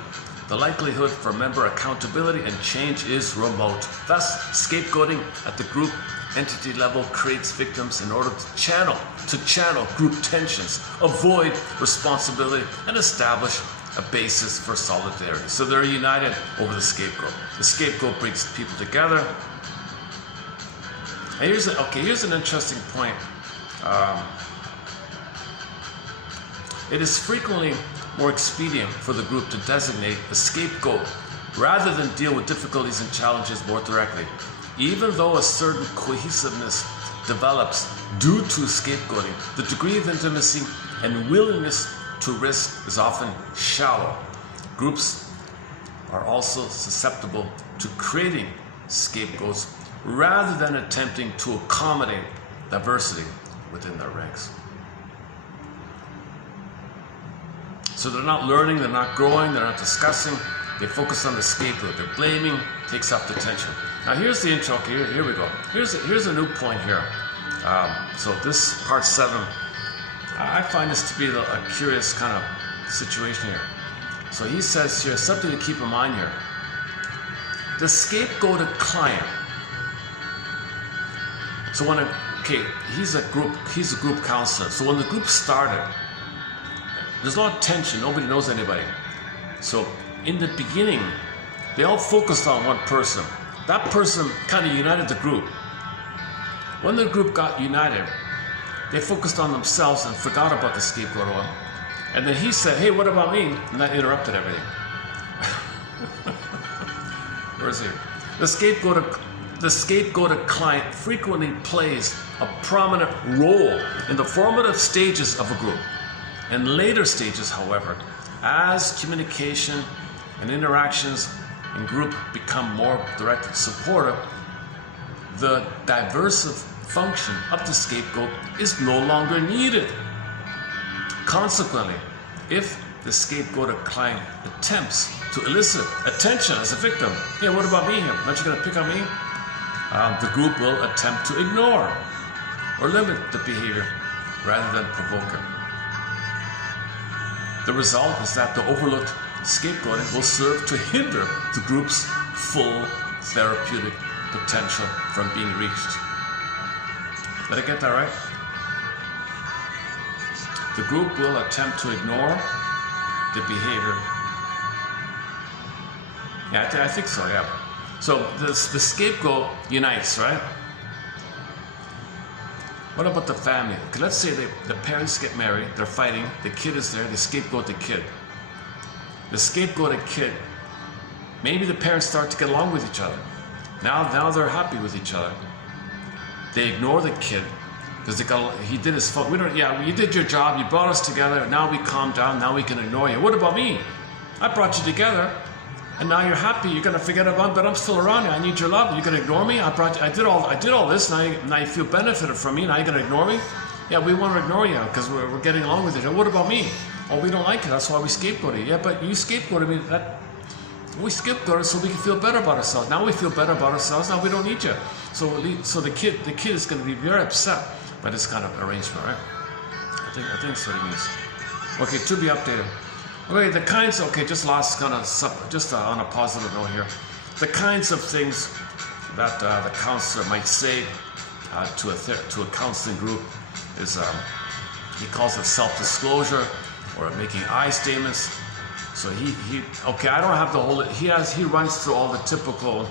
the likelihood for member accountability and change is remote. Thus, scapegoating at the group entity level creates victims in order to channel group tensions, avoid responsibility, and establish a basis for solidarity. So they're united over the scapegoat. The scapegoat brings people together. And here's an interesting point. It is frequently more expedient for the group to designate a scapegoat rather than deal with difficulties and challenges more directly. Even though a certain cohesiveness develops due to scapegoating, the degree of intimacy and willingness to risk is often shallow. Groups are also susceptible to creating scapegoats rather than attempting to accommodate diversity within their ranks. So they're not learning, they're not growing, they're not discussing, they focus on the scapegoat, they're blaming, takes off the tension. Now here's the intro, okay, here we go. Here's a new point here. So this part 7, I find this to be a curious kind of situation here. So he says here, something to keep in mind here. The scapegoated client. So he's a group counselor. So when the group started, there's a lot of tension, nobody knows anybody. So in the beginning, they all focused on one person. That person kind of united the group. When the group got united, they focused on themselves and forgot about the scapegoat one. And then he said, hey, what about me? And that interrupted everything. Where is he? The scapegoated client frequently plays a prominent role in the formative stages of a group. In later stages, however, as communication and interactions in group become more direct and supportive, the diversive function of the scapegoat is no longer needed. Consequently, if the scapegoated client attempts to elicit attention as a victim, hey, what about me? Aren't you going to pick on me? The group will attempt to ignore or limit the behavior rather than provoke it. The result is that the overlooked scapegoating will serve to hinder the group's full therapeutic potential from being reached. Did I get that right? The group will attempt to ignore the behavior. Yeah, I think so, yeah. So the scapegoat unites, right? What about the family? Okay, let's say the parents get married, they're fighting, the kid is there, they scapegoat the kid. The scapegoated kid, maybe the parents start to get along with each other. Now they're happy with each other. They ignore the kid because he did his fault. You did your job, you brought us together, now we calm down, now we can ignore you. What about me? I brought you together, and now you're happy, you're gonna forget about me, but I'm still around you, I need your love, you're gonna ignore me? I did all this, now you feel benefited from me, now you're gonna ignore me? Yeah, we want to ignore you because we're getting along with each other. What about me? Oh, we don't like it, that's why we scapegoat you. Yeah, but you scapegoated me, we scapegoated so we can feel better about ourselves. Now we feel better about ourselves, now we don't need you. So the kid is going to be very upset by this kind of arrangement, right? I think that's what it means. Okay, to be updated. Okay, the kinds, just last kind of, on a positive note here. The kinds of things that the counselor might say to a counseling group is, he calls it self-disclosure or making I statements. So I don't have the whole, he runs through all the typical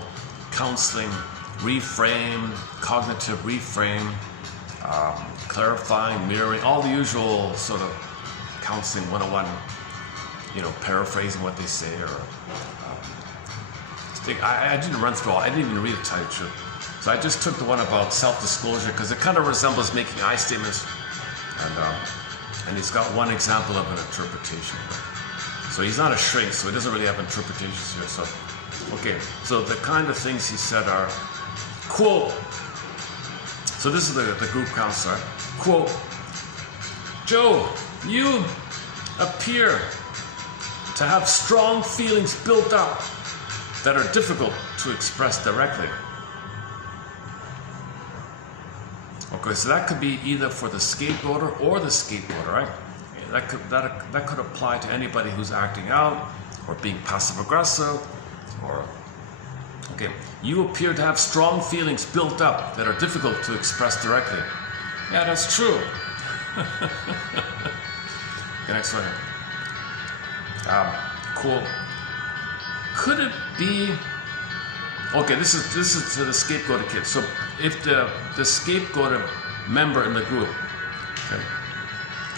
counseling reframe, cognitive reframe, clarifying, mirroring, all the usual sort of counseling 101, paraphrasing what they say, or I didn't run through all, I didn't even read it, to tell you the truth. So I just took the one about self-disclosure because it kind of resembles making I statements, and he's got one example of an interpretation. So he's not a shrink, so he doesn't really have interpretations here. So the kind of things he said are, quote, so this is the group counselor, quote, Joe, you appear to have strong feelings built up that are difficult to express directly. Okay, so that could be either for the scapegoater or the scapegoater, right? That could apply to anybody who's acting out or being passive-aggressive, or you appear to have strong feelings built up that are difficult to express directly. Yeah, that's true. Okay, next one. Cool. Could it be Okay, this is to the scapegoated kid. So if the scapegoated member in the group, okay,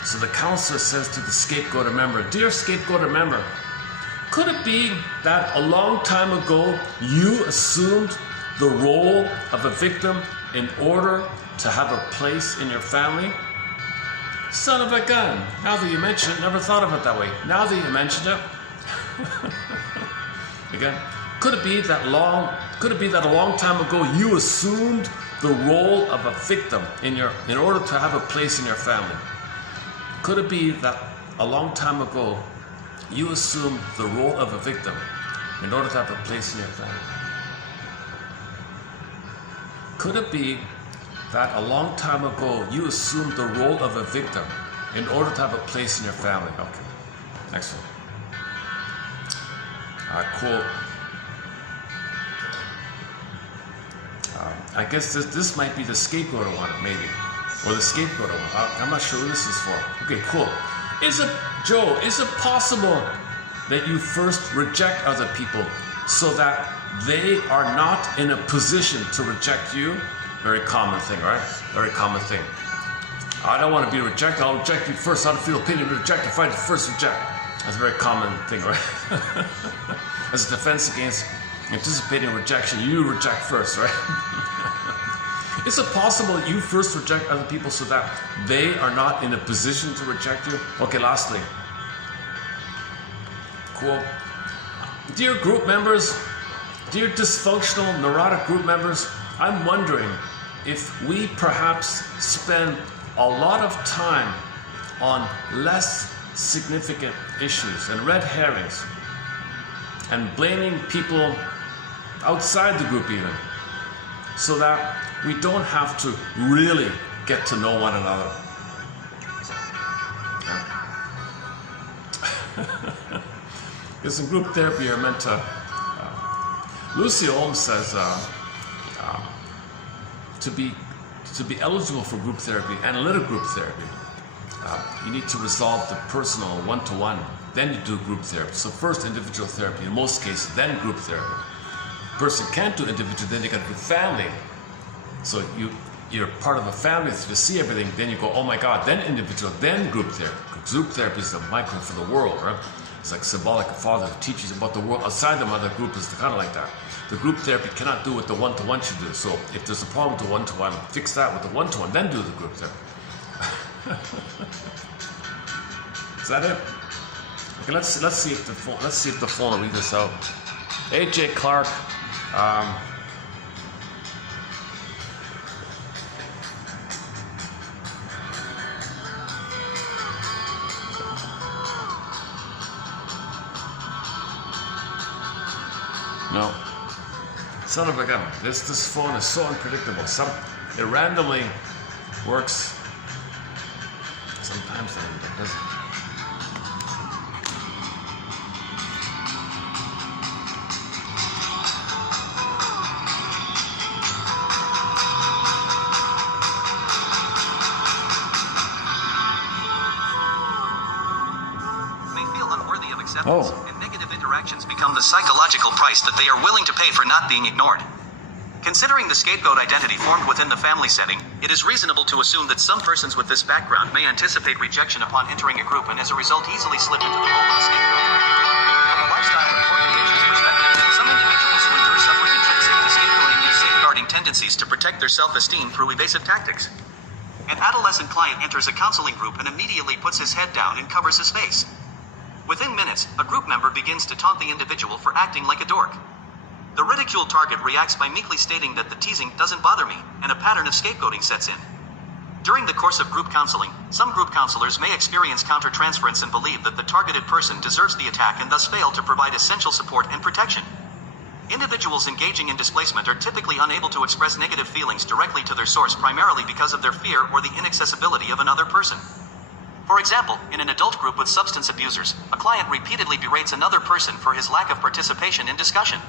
so the counselor says to the scapegoated member, "Dear scapegoated member, could it be that a long time ago you assumed the role of a victim in order to have a place in your family?" Son of a gun. Now that you mention it, never thought of it that way. Now that you mentioned it, again, could it be that a long time ago you assumed the role of a victim in order to have a place in your family? Could it be that a long time ago you assumed the role of a victim in order to have a place in your family? Could it be that a long time ago you assumed the role of a victim in order to have a place in your family? Okay, excellent. Cool. I guess this might be the scapegoat one, maybe, or the scapegoat one. I'm not sure who this is for. Okay, cool. Is it possible that you first reject other people so that they are not in a position to reject you? Very common thing, right? Very common thing. I don't want to be rejected. I'll reject you first. I don't feel pain to reject if I first reject. That's a very common thing, right? As a defense against anticipating rejection, you reject first, right? Is it possible that you first reject other people so that they are not in a position to reject you? Okay, lastly. Cool. Dear group members, dear dysfunctional, neurotic group members, I'm wondering if we perhaps spend a lot of time on less significant issues and red herrings and blaming people outside the group even, so that we don't have to really get to know one another. Because in group therapy you're meant to, Lucy Holmes says, to be eligible for group therapy, analytic group therapy, you need to resolve the personal one-to-one, then you do group therapy. So first individual therapy, in most cases, then group therapy. Person can't do individual, then you got to do family. So you're part of a family, so you see everything, then you go, oh my God, then individual, then group therapy. Group therapy is the micro for the world, right? It's like symbolic. A father who teaches about the world outside the mother. Group is kind of like that. The group therapy cannot do what the one-to-one should do. So if there's a problem with the one-to-one, fix that with the one-to-one, then do the group therapy. Is that it? Okay, let's see if the phone will read this out. AJ Clark. No. Son of a gun. This phone is so unpredictable. It randomly works. Sometimes it doesn't. And negative interactions become the psychological price that they are willing to pay for not being ignored. Considering the scapegoat identity formed within the family setting, it is reasonable to assume that some persons with this background may anticipate rejection upon entering a group and as a result easily slip into the role of the scapegoat. From a lifestyle and organization's perspective, some individuals who endure suffering intrinsic to scapegoating use safeguarding tendencies to protect their self-esteem through evasive tactics. An adolescent client enters a counseling group and immediately puts his head down and covers his face. Within minutes, a group member begins to taunt the individual for acting like a dork. The ridiculed target reacts by meekly stating that the teasing doesn't bother me, and a pattern of scapegoating sets in. During the course of group counseling, some group counselors may experience countertransference and believe that the targeted person deserves the attack and thus fail to provide essential support and protection. Individuals engaging in displacement are typically unable to express negative feelings directly to their source primarily because of their fear or the inaccessibility of another person. For example, in an adult group with substance abusers, a client repeatedly berates another person for his lack of participation in discussion.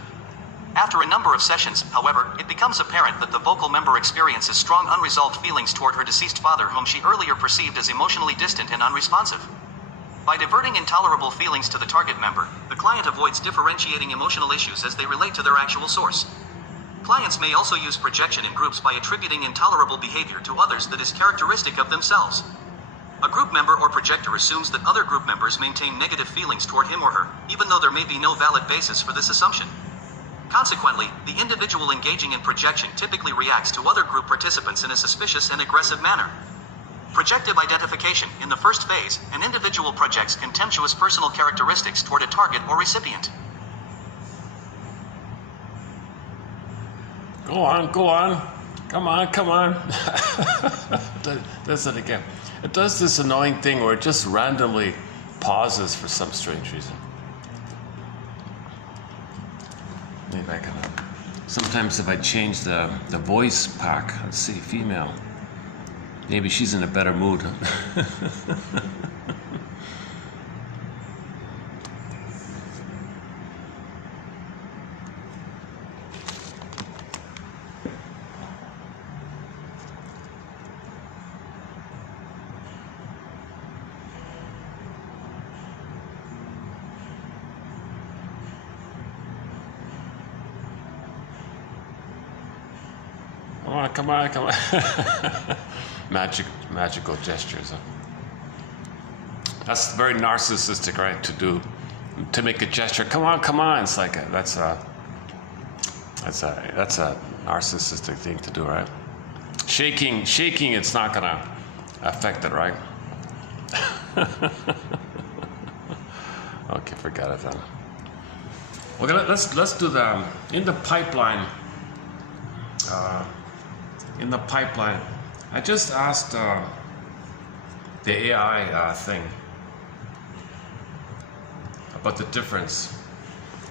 After a number of sessions, however, it becomes apparent that the vocal member experiences strong unresolved feelings toward her deceased father whom she earlier perceived as emotionally distant and unresponsive. By diverting intolerable feelings to the target member, the client avoids differentiating emotional issues as they relate to their actual source. Clients may also use projection in groups by attributing intolerable behavior to others that is characteristic of themselves. A group member or projector assumes that other group members maintain negative feelings toward him or her, even though there may be no valid basis for this assumption. Consequently, the individual engaging in projection typically reacts to other group participants in a suspicious and aggressive manner. Projective identification. In the first phase, an individual projects contemptuous personal characteristics toward a target or recipient. Go on, go on. Come on, come on. Does it again. It does this annoying thing where it just randomly pauses for some strange reason. Maybe I can. Sometimes if I change the voice pack, let's see, female. Maybe she's in a better mood. Come on, come on. Magical gestures. Huh? That's very narcissistic, right? To make a gesture. Come on, come on. It's like that's a narcissistic thing to do, right? Shaking. It's not gonna affect it, right? Okay, forget it then. Okay, let's do the in the pipeline. In the pipeline, I just asked the AI thing about the difference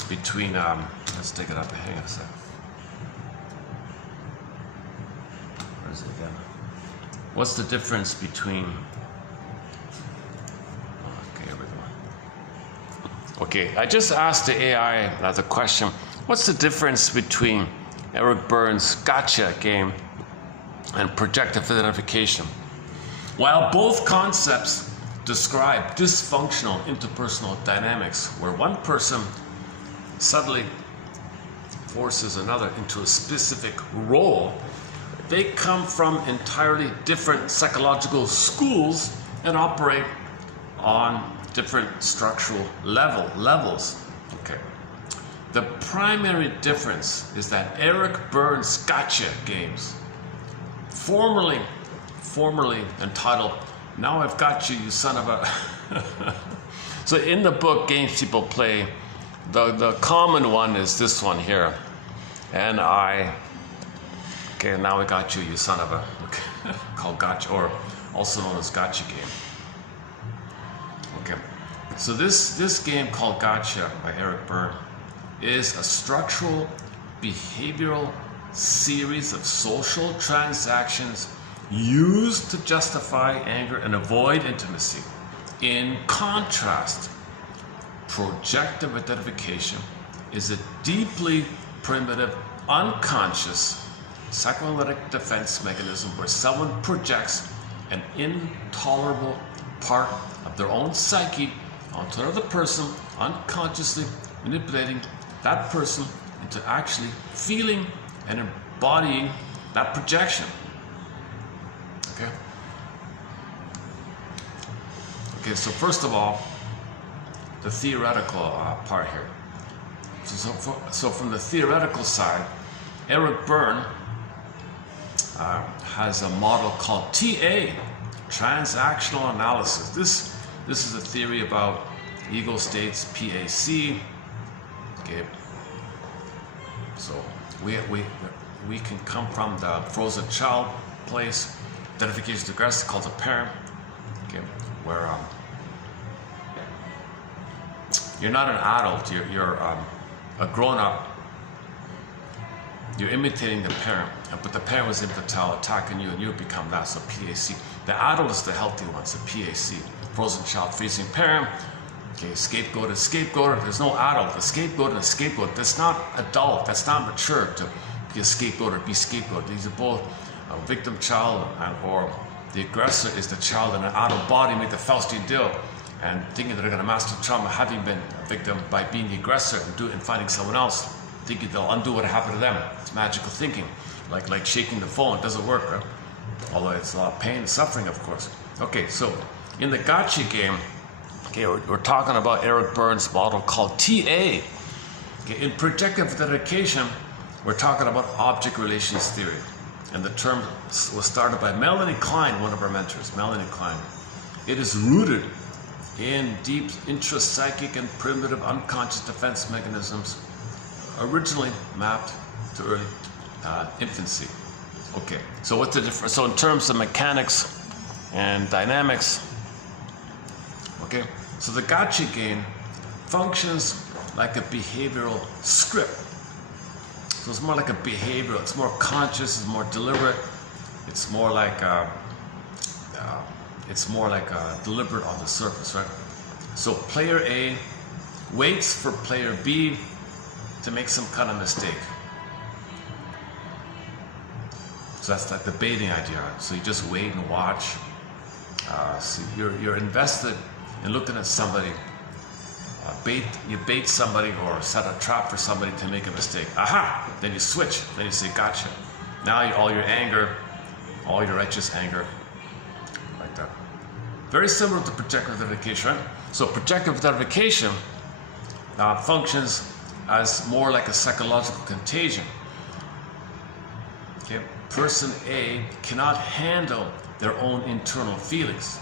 between, let's take it up, hang on a sec. Where is it again? What's the difference between, okay, here we go. Okay, I just asked the AI the question, what's the difference between Eric Berne's gotcha game and projective identification? While both concepts describe dysfunctional interpersonal dynamics where one person subtly forces another into a specific role, they come from entirely different psychological schools and operate on different structural levels. Okay. The primary difference is that Eric Berne's gotcha games, formerly entitled "Now I've Got You, You Son of a..." So in the book, games people play, the common one is this one here. Okay, now I got you, you son of a... Okay. Called gotcha, or also known as gotcha game. Okay, so this game called Gotcha by Eric Berne is a structural, behavioral series of social transactions used to justify anger and avoid intimacy. In contrast, projective identification is a deeply primitive, unconscious psychoanalytic defense mechanism where someone projects an intolerable part of their own psyche onto another person, unconsciously manipulating that person into actually feeling and embodying that projection. Okay, so first of all, the theoretical part here. So from the theoretical side, Eric Berne has a model called TA, transactional analysis. This is a theory about ego states, PAC. Okay, so we can come from the frozen child place, identification to aggressor called a parent. Okay, where you're not an adult, you're a grown-up. You're imitating the parent, but the parent was infantile, attacking you, and you become that, so PAC. The adult is the healthy one, so PAC. Frozen child, freezing parent. Okay, scapegoat is scapegoat. There's no adult. The scapegoat and the scapegoat, that's not adult, that's not mature to be a scapegoat or be scapegoat. These are both a victim child, or the aggressor is the child in an adult body, made the Faustian deal, and thinking that they're going to master trauma, having been a victim by being the aggressor and finding someone else. thinking they'll undo what happened to them. It's magical thinking, like shaking the phone. It doesn't work, right? Although it's a lot of pain and suffering, of course. Okay, so in the gotcha game, okay, we're talking about Eric Berne's model called TA. Okay, in projective identification, we're talking about object relations theory. And the term was started by Melanie Klein, one of our mentors, Melanie Klein. It is rooted in deep intrapsychic and primitive unconscious defense mechanisms originally mapped to early infancy. Okay, so what's the difference? So in terms of mechanics and dynamics, okay, so the gotcha game functions like a behavioral script. So it's more like a behavioral, it's more conscious, it's more deliberate, it's more like deliberate on the surface, right? So player A waits for player B to make some kind of mistake. So that's like the baiting idea. So you just wait and watch. So you're invested in looking at somebody. You bait somebody or set a trap for somebody to make a mistake. Aha! Then you switch. Then you say, gotcha. Now all your anger, all your righteous anger, like that. Very similar to projective identification, right? So projective identification functions as more like a psychological contagion. Okay? Person A cannot handle their own internal feelings.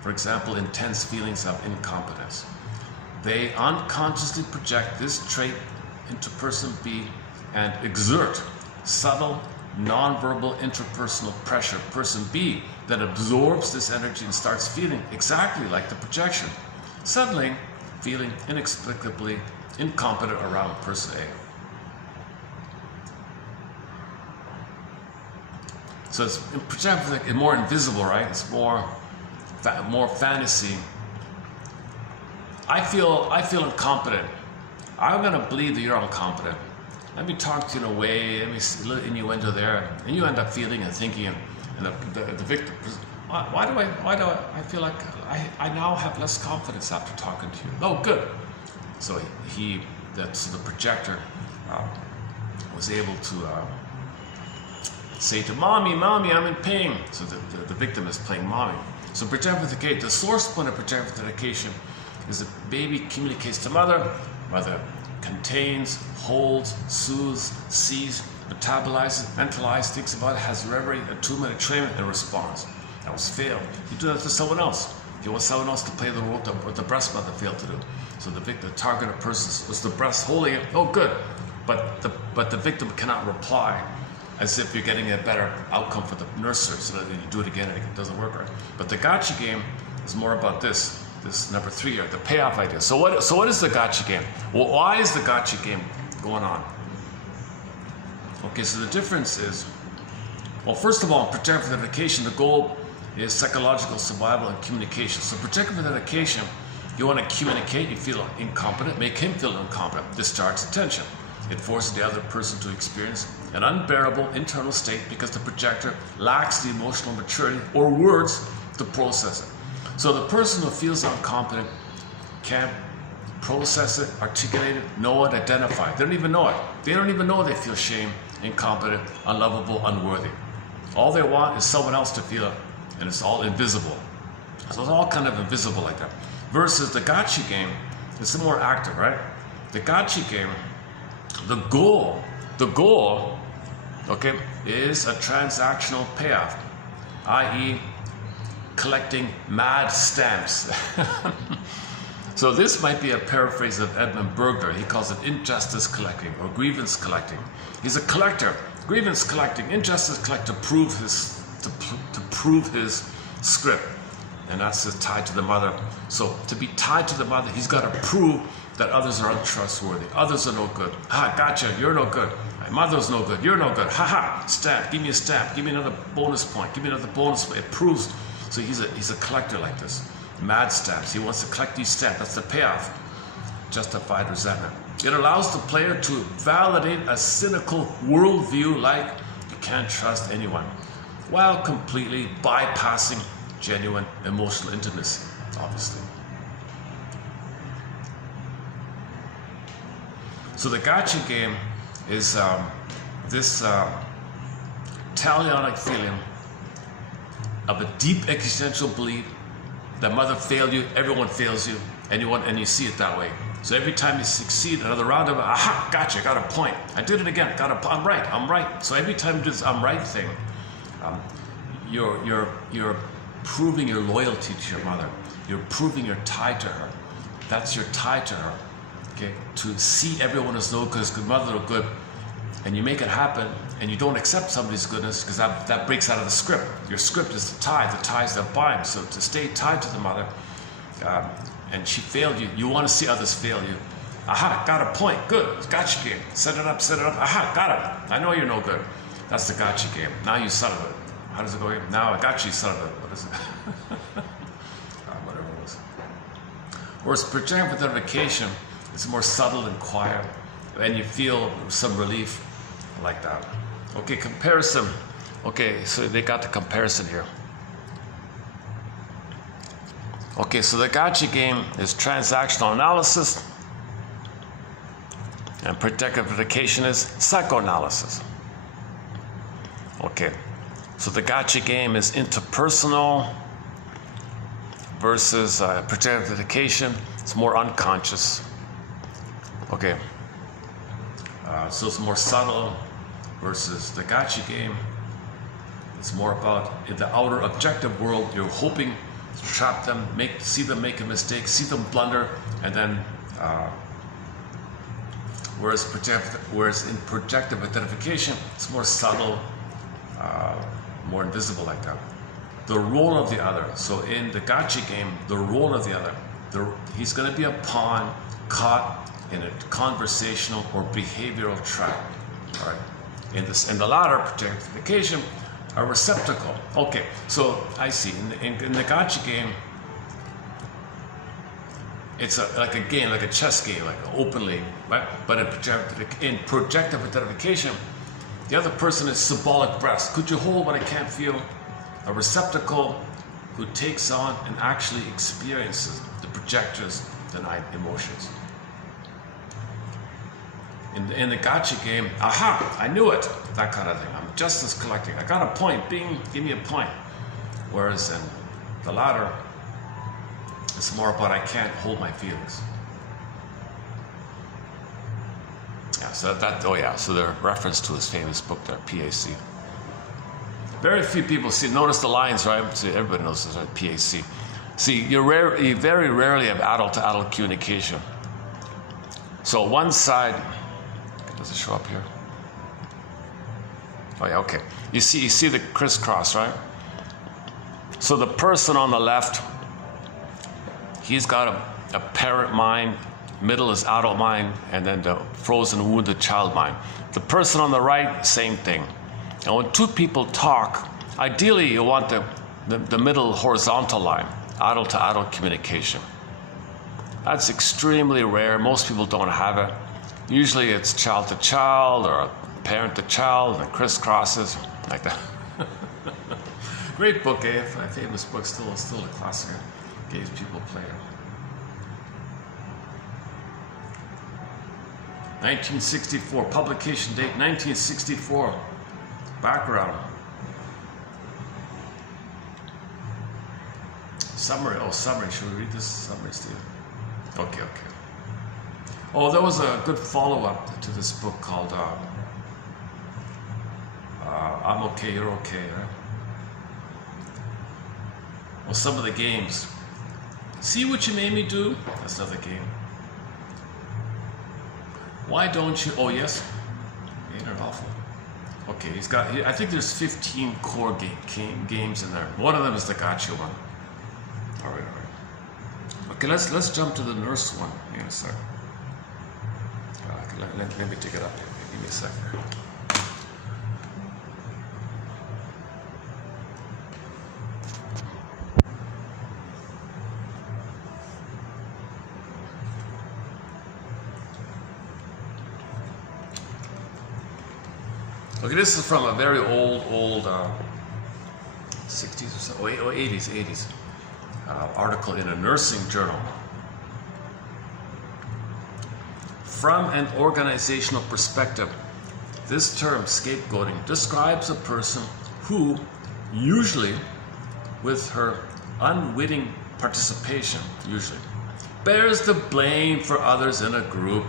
For example, intense feelings of incompetence. They unconsciously project this trait into person B and exert subtle, non-verbal interpersonal pressure. Person B then absorbs this energy and starts feeling exactly like the projection, suddenly feeling inexplicably incompetent around person A. So it's projective, more invisible, right? It's more fantasy. I feel incompetent. I'm gonna believe that you're incompetent. Let me talk to you in a way. Let me see a little innuendo there, and you end up feeling and thinking, and the victim. Why do I feel like I now have less confidence after talking to you? Oh, good. So the projector was able to say to mommy, I'm in pain. So the victim is playing mommy. So projective identification, the source point of projective identification is the baby communicates to mother. Mother contains, holds, soothes, sees, metabolizes, mentalizes, thinks about it, has reverie, attunement, entrainment, and responds. That was failed. You do that to someone else. You want someone else to play the role what the breast mother failed to do. So the targeted person was the breast holding it. Oh, good. But the victim cannot reply as if you're getting a better outcome for the nurser. So that you do it again and it doesn't work right. But the gotcha game is more about this number 3 here, the payoff idea. So what is the gotcha game? Well, why is the gotcha game going on? Okay, so the difference is, well, first of all, in projective identification, the goal is psychological survival and communication. So projective identification, you want to communicate, you feel incompetent, make him feel incompetent. This starts attention. It forces the other person to experience an unbearable internal state because the projector lacks the emotional maturity or words to process it. So the person who feels incompetent can't process it, articulate it, know it, identify it. They don't even know it. They don't even know they feel shame, incompetent, unlovable, unworthy. All they want is someone else to feel it, and it's all invisible. So it's all kind of invisible like that. Versus the gotcha game, it's more active, right? The gotcha game, the goal, okay, is a transactional payoff, i.e., collecting mad stamps. So this might be a paraphrase of Edmund Burglar. He calls it injustice collecting or grievance collecting. He's a collector, grievance collecting, injustice collector to prove his script, and that's tied to the mother. So to be tied to the mother, he's got to prove that others are untrustworthy, others are no good. Ha, gotcha, you're no good. My mother's no good, you're no good. Ha ha, stamp, give me a stamp, give me another bonus point, give me another bonus point. It proves. So he's a collector like this. Mad stamps. He wants to collect these stamps. That's the payoff. Justified resentment. It allows the player to validate a cynical worldview like you can't trust anyone, while completely bypassing genuine emotional intimacy, obviously. So the gotcha game is this talionic feeling of a deep existential belief that mother failed you, everyone fails you, and you see it that way. So every time you succeed, another round of aha, gotcha, got a point. I did it again, I'm right. So every time you do this I'm right thing, you're proving your loyalty to your mother. You're proving you're tied to her. That's your tie to her. Okay, to see everyone as no good, good mother or good, and you make it happen, and you don't accept somebody's goodness because that breaks out of the script. Your script is the ties that bind. So to stay tied to the mother, and she failed you, you want to see others fail you. Aha, got a point, good, gotcha game. Set it up, aha, got it. I know you're no good. That's the gotcha game. Now you son of it. How does it go again? Now I got you, son of it. What is it? Whatever it was. Whereas projective identification, it's more subtle and quiet, and you feel some relief like that. Okay, comparison. Okay, so they got the comparison here. Okay, so the gotcha game is transactional analysis, and projective identification is psychoanalysis. Okay, so the gotcha game is interpersonal versus projective identification. It's more unconscious. Okay, so it's more subtle versus the gotcha game. It's more about in the outer objective world, you're hoping to trap them, see them make a mistake, see them blunder, and then whereas in projective identification, it's more subtle, more invisible like that. The role of the other. So in the gotcha game, the role of the other, he's going to be a pawn caught in a conversational or behavioral trap. All right. In the latter projectification, a receptacle. Okay, so I see. In the gotcha game, it's like a game, like a chess game, like openly, right? But in projective identification, the other person is symbolic breast. Could you hold what I can't feel? A receptacle who takes on and actually experiences the projector's denied emotions. In the gotcha game, aha, I knew it, that kind of thing. I'm justice collecting. I got a point, bing, give me a point. Whereas in the latter, it's more about I can't hold my feelings. Yeah, so the reference to his famous book there, PAC. Very few people notice the lines, right? See, everybody knows this, right? PAC. See, you very rarely have adult-to-adult communication. So one side, does it show up here? Oh yeah, okay. You see the crisscross, right? So the person on the left, he's got a parent mind, middle is adult mind, and then the frozen, wounded child mind. The person on the right, same thing. And when two people talk, ideally you want the middle horizontal line, adult to adult communication. That's extremely rare. Most people don't have it. Usually it's child to child or parent to child, and it crisscrosses like that. Great book, eh? My famous book, still a classic. Gave people pleasure. 1964, publication date 1964. Background. Summary. Oh, summary. Should we read this summary, Steve? Okay. Oh, there was a good follow-up to this book called I'm Okay, You're Okay, right? Well, some of the games. See what you made me do? That's another game. Why don't you? Oh, yes. Ain't it awful? Okay, I think there's 15 core games in there. One of them is the gotcha one. All right. Okay, let's jump to the nurse one. Hang on a sec. Let me take it up here. Give me a second. Okay, this is from a very old 60s or so, or 80s article in a nursing journal. from an organizational perspective, this term, scapegoating, describes a person who, usually with her unwitting participation, bears the blame for others in a group.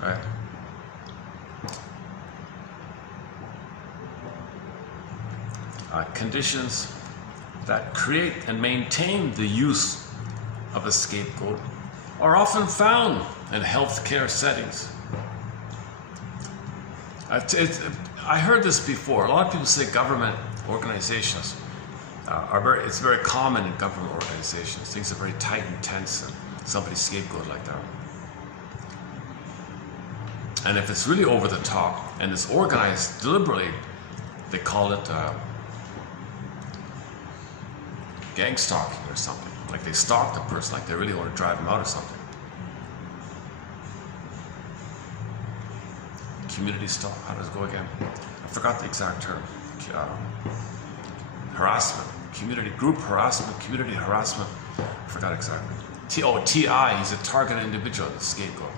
Right? Conditions that create and maintain the use of a scapegoat are often found in healthcare settings. I heard this before. A lot of people say government organizations it's very common in government organizations. Things are very tight and tense, and somebody's scapegoat like that. And if it's really over the top and it's organized deliberately, they call it gang stalking or something. Like they stalk the person, like they really want to drive him out or something. Community stalk, how does it go again? I forgot the exact term. Harassment, group harassment, community harassment. I forgot exactly. TI, he's a targeted individual, the scapegoat.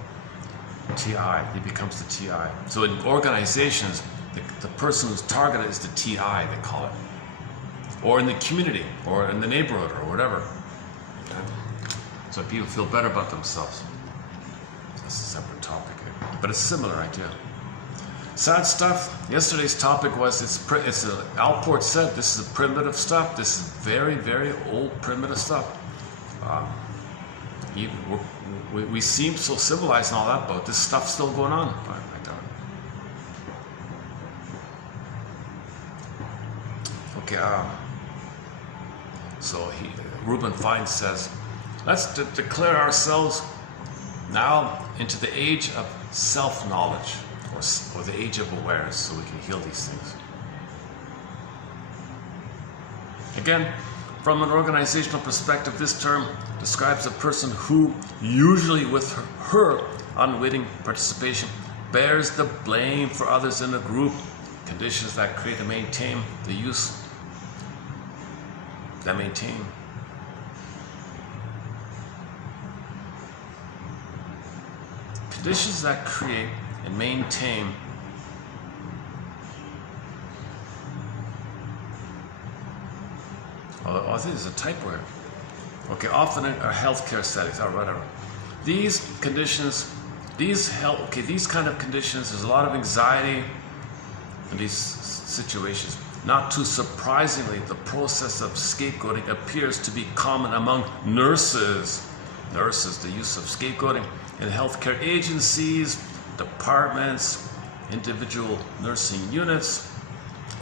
TI, he becomes the TI. So in organizations, the person who's targeted is the TI, they call it. Or in the community, or in the neighborhood, or whatever. Okay? So people feel better about themselves. That's a separate topic, but it's a similar idea. Sad stuff. Yesterday's topic was, Alport said, this is primitive stuff. This is very, very old primitive stuff. We seem so civilized and all that, but this stuff's still going on. Okay, so Reuben Fine says, let's declare ourselves now into the age of self-knowledge, or the age of awareness, so we can heal these things. Again, from an organizational perspective, this term describes a person who, usually with her unwitting participation, bears the blame for others in a group. Conditions that create and maintain the use, that maintain. Conditions that create and maintain I think there's a typo here. Okay, often in healthcare settings, or whatever. These conditions, these kind of conditions, there's a lot of anxiety in these situations. Not too surprisingly, the process of scapegoating appears to be common among nurses. Nurses, the use of scapegoating in healthcare agencies, departments, individual nursing units,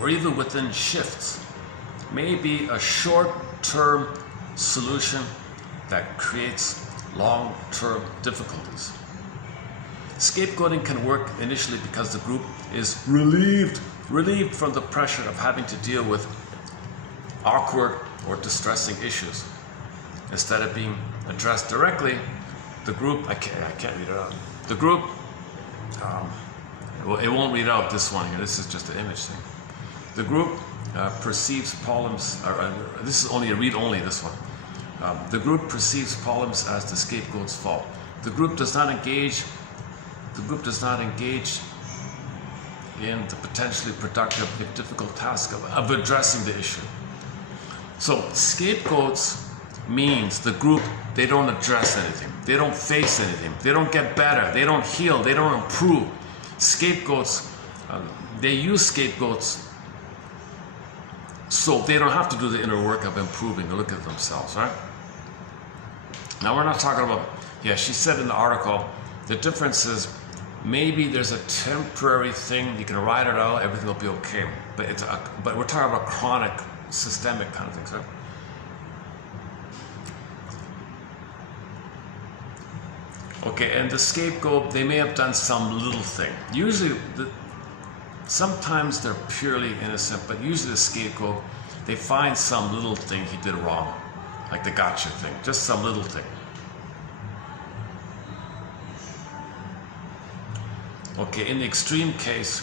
or even within shifts, may be a short-term solution that creates long-term difficulties. Scapegoating can work initially because the group is relieved from the pressure of having to deal with awkward or distressing issues. Instead of being addressed directly, the group, I can't read it out. The group, it won't read out this one here, this is just an image thing. The group perceives problems, this is only a read-only, this one. The group perceives problems as the scapegoat's fault. The group does not engage in the potentially productive if difficult task of addressing the issue. So scapegoats means the group, they don't address anything, they don't face anything, they don't get better, they don't heal, they don't improve. Scapegoats, they use scapegoats so they don't have to do the inner work of improving or look at themselves, right? Now we're not talking about, she said in the article, the difference is maybe there's a temporary thing, you can ride it out, everything will be okay. But we're talking about chronic, systemic kind of things, right? Okay, and the scapegoat, they may have done some little thing. Usually, sometimes they're purely innocent, but usually the scapegoat, they find some little thing he did wrong, like the gotcha thing, just some little thing. Okay, in the extreme case,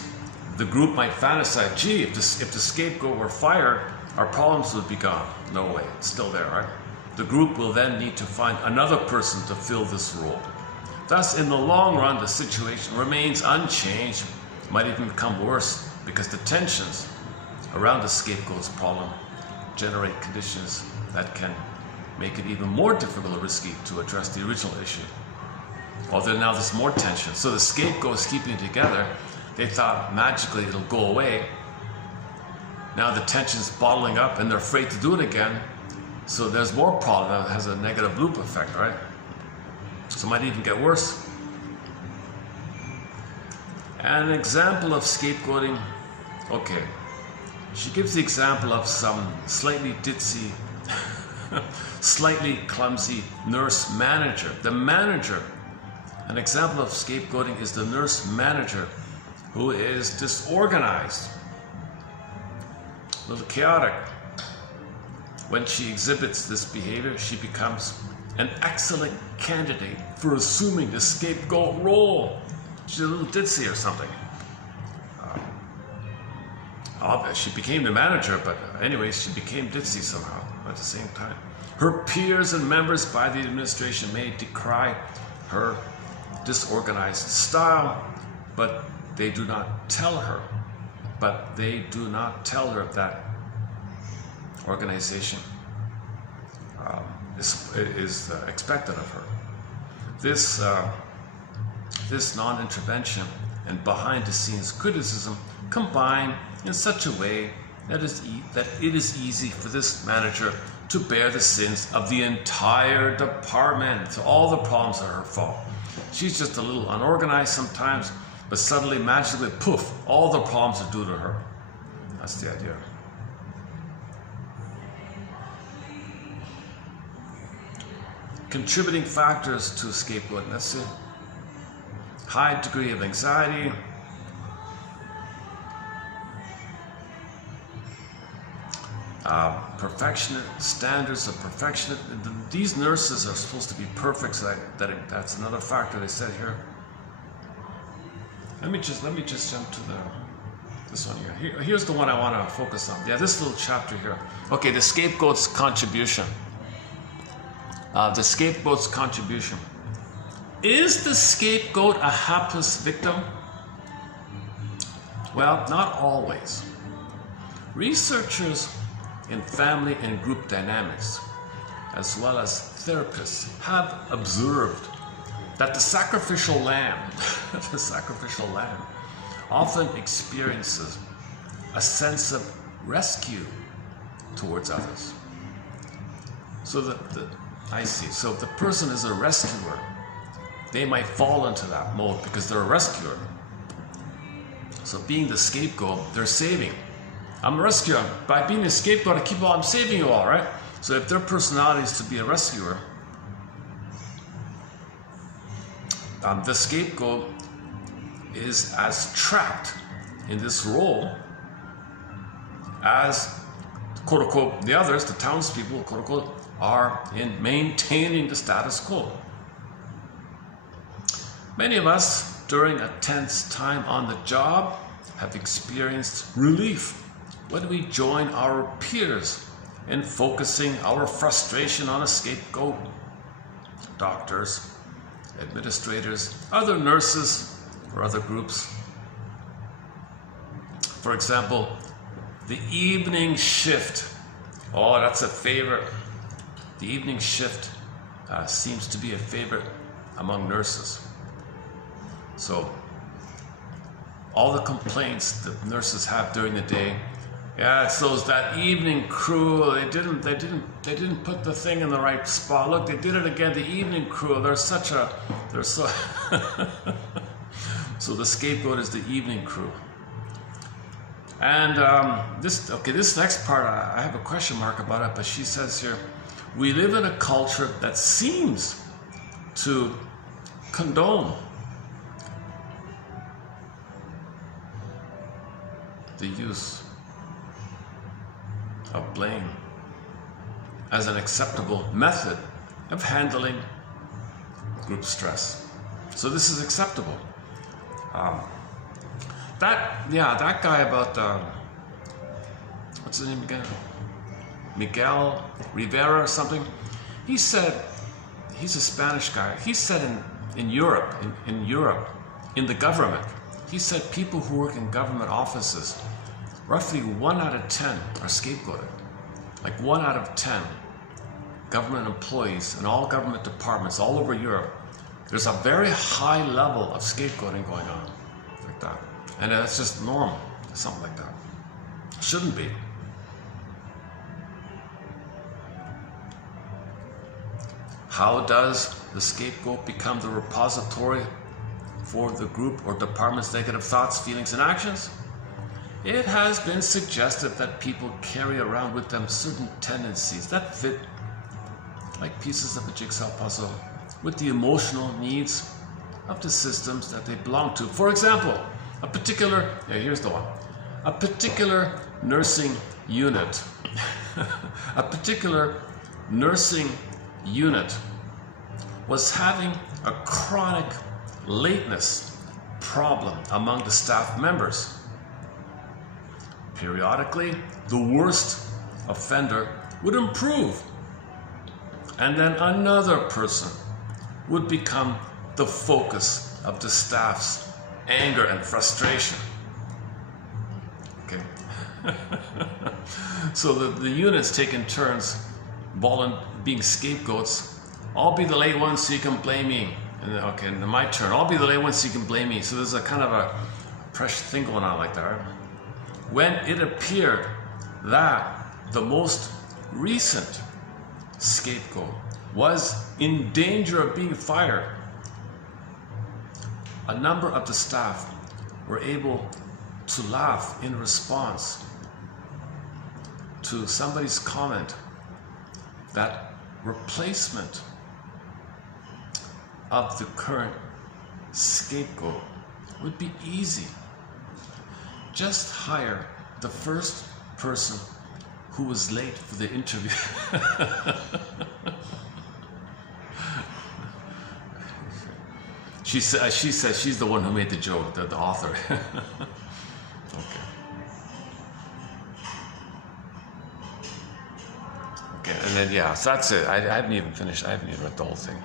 the group might fantasize, gee, if the scapegoat were fired, our problems would be gone. No way, it's still there, right? The group will then need to find another person to fill this role. Thus, in the long run, the situation remains unchanged, might even become worse, because the tensions around the scapegoat's problem generate conditions that can make it even more difficult or risky to address the original issue. Although now there's more tension. So the scapegoat's keeping it together. They thought magically it'll go away. Now the tension's bottling up and they're afraid to do it again. So there's more problem. That has a negative loop effect, right? So it might even get worse. And an example of scapegoating, okay. She gives the example of some slightly ditzy, slightly clumsy nurse manager. The manager, an example of scapegoating is the nurse manager who is disorganized, a little chaotic. When she exhibits this behavior, she becomes an excellent candidate for assuming the scapegoat role. She's a little ditzy or something. She became the manager, but anyways, she became ditzy somehow at the same time. Her peers and members by the administration may decry her disorganized style, but they do not tell her. But they do not tell her that organization is expected of her. This non-intervention and behind-the-scenes criticism combine in such a way that it is easy for this manager to bear the sins of the entire department. So all the problems are her fault. She's just a little unorganized sometimes, but suddenly, magically, poof, all the problems are due to her. That's the idea. Contributing factors to scapegoating, that's it. High degree of anxiety, perfectionist standards of perfection. These nurses are supposed to be perfect, so that's another factor they said here. Let me just jump to this one here. Here's the one I want to focus on. Yeah, this little chapter here. Okay, the scapegoat's contribution. The scapegoat's contribution. Is the scapegoat a hapless victim? Well, not always. Researchers in family and group dynamics, as well as therapists, have observed that the sacrificial lamb, often experiences a sense of rescue towards others. So I see. So if the person is a rescuer, they might fall into that mode because they're a rescuer. So being the scapegoat, they're saving. I'm a rescuer. By being a scapegoat, I'm saving you all, right? So if their personality is to be a rescuer, the scapegoat is as trapped in this role as, quote unquote, the others, the townspeople, quote unquote, are in maintaining the status quo. Many of us, during a tense time on the job, have experienced relief when we join our peers in focusing our frustration on a scapegoat. Doctors, administrators, other nurses, or other groups. For example, the evening shift. Oh, that's a favorite. The evening shift seems to be a favorite among nurses. So, all the complaints that nurses have during the day, yeah, it's that evening crew. They didn't put the thing in the right spot. Look, they did it again. The evening crew. They're so. So the scapegoat is the evening crew. And this next part, I have a question mark about it. But she says here, we live in a culture that seems to condone the use of blame as an acceptable method of handling group stress. So this is acceptable. That guy about what's his name again? Miguel Rivera or something. He said, he's a Spanish guy. He said in Europe, in the government. He said people who work in government offices, roughly 1 out of 10 are scapegoated. Like 1 out of 10 government employees in all government departments all over Europe, there's a very high level of scapegoating going on, like that. And that's just normal, something like that. Shouldn't be. How does the scapegoat become the repository for the group or department's negative thoughts, feelings, and actions? It has been suggested that people carry around with them certain tendencies that fit like pieces of a jigsaw puzzle with the emotional needs of the systems that they belong to. For example, here's the one. A particular nursing unit, was having a chronic lateness problem among the staff members. Periodically, the worst offender would improve, and then another person would become the focus of the staff's anger and frustration. Okay. So the units take in turns being scapegoats. I'll be the late one so you can blame me. And then, okay, and then my turn. I'll be the late one so you can blame me. So there's a kind of a precious thing going on like that, right? When it appeared that the most recent scapegoat was in danger of being fired, a number of the staff were able to laugh in response to somebody's comment that replacement of the current scapegoat would be easy. Just hire the first person who was late for the interview. She says she's the one who made the joke, the author. Okay, and then so that's it. I haven't even finished. I haven't even read the whole thing.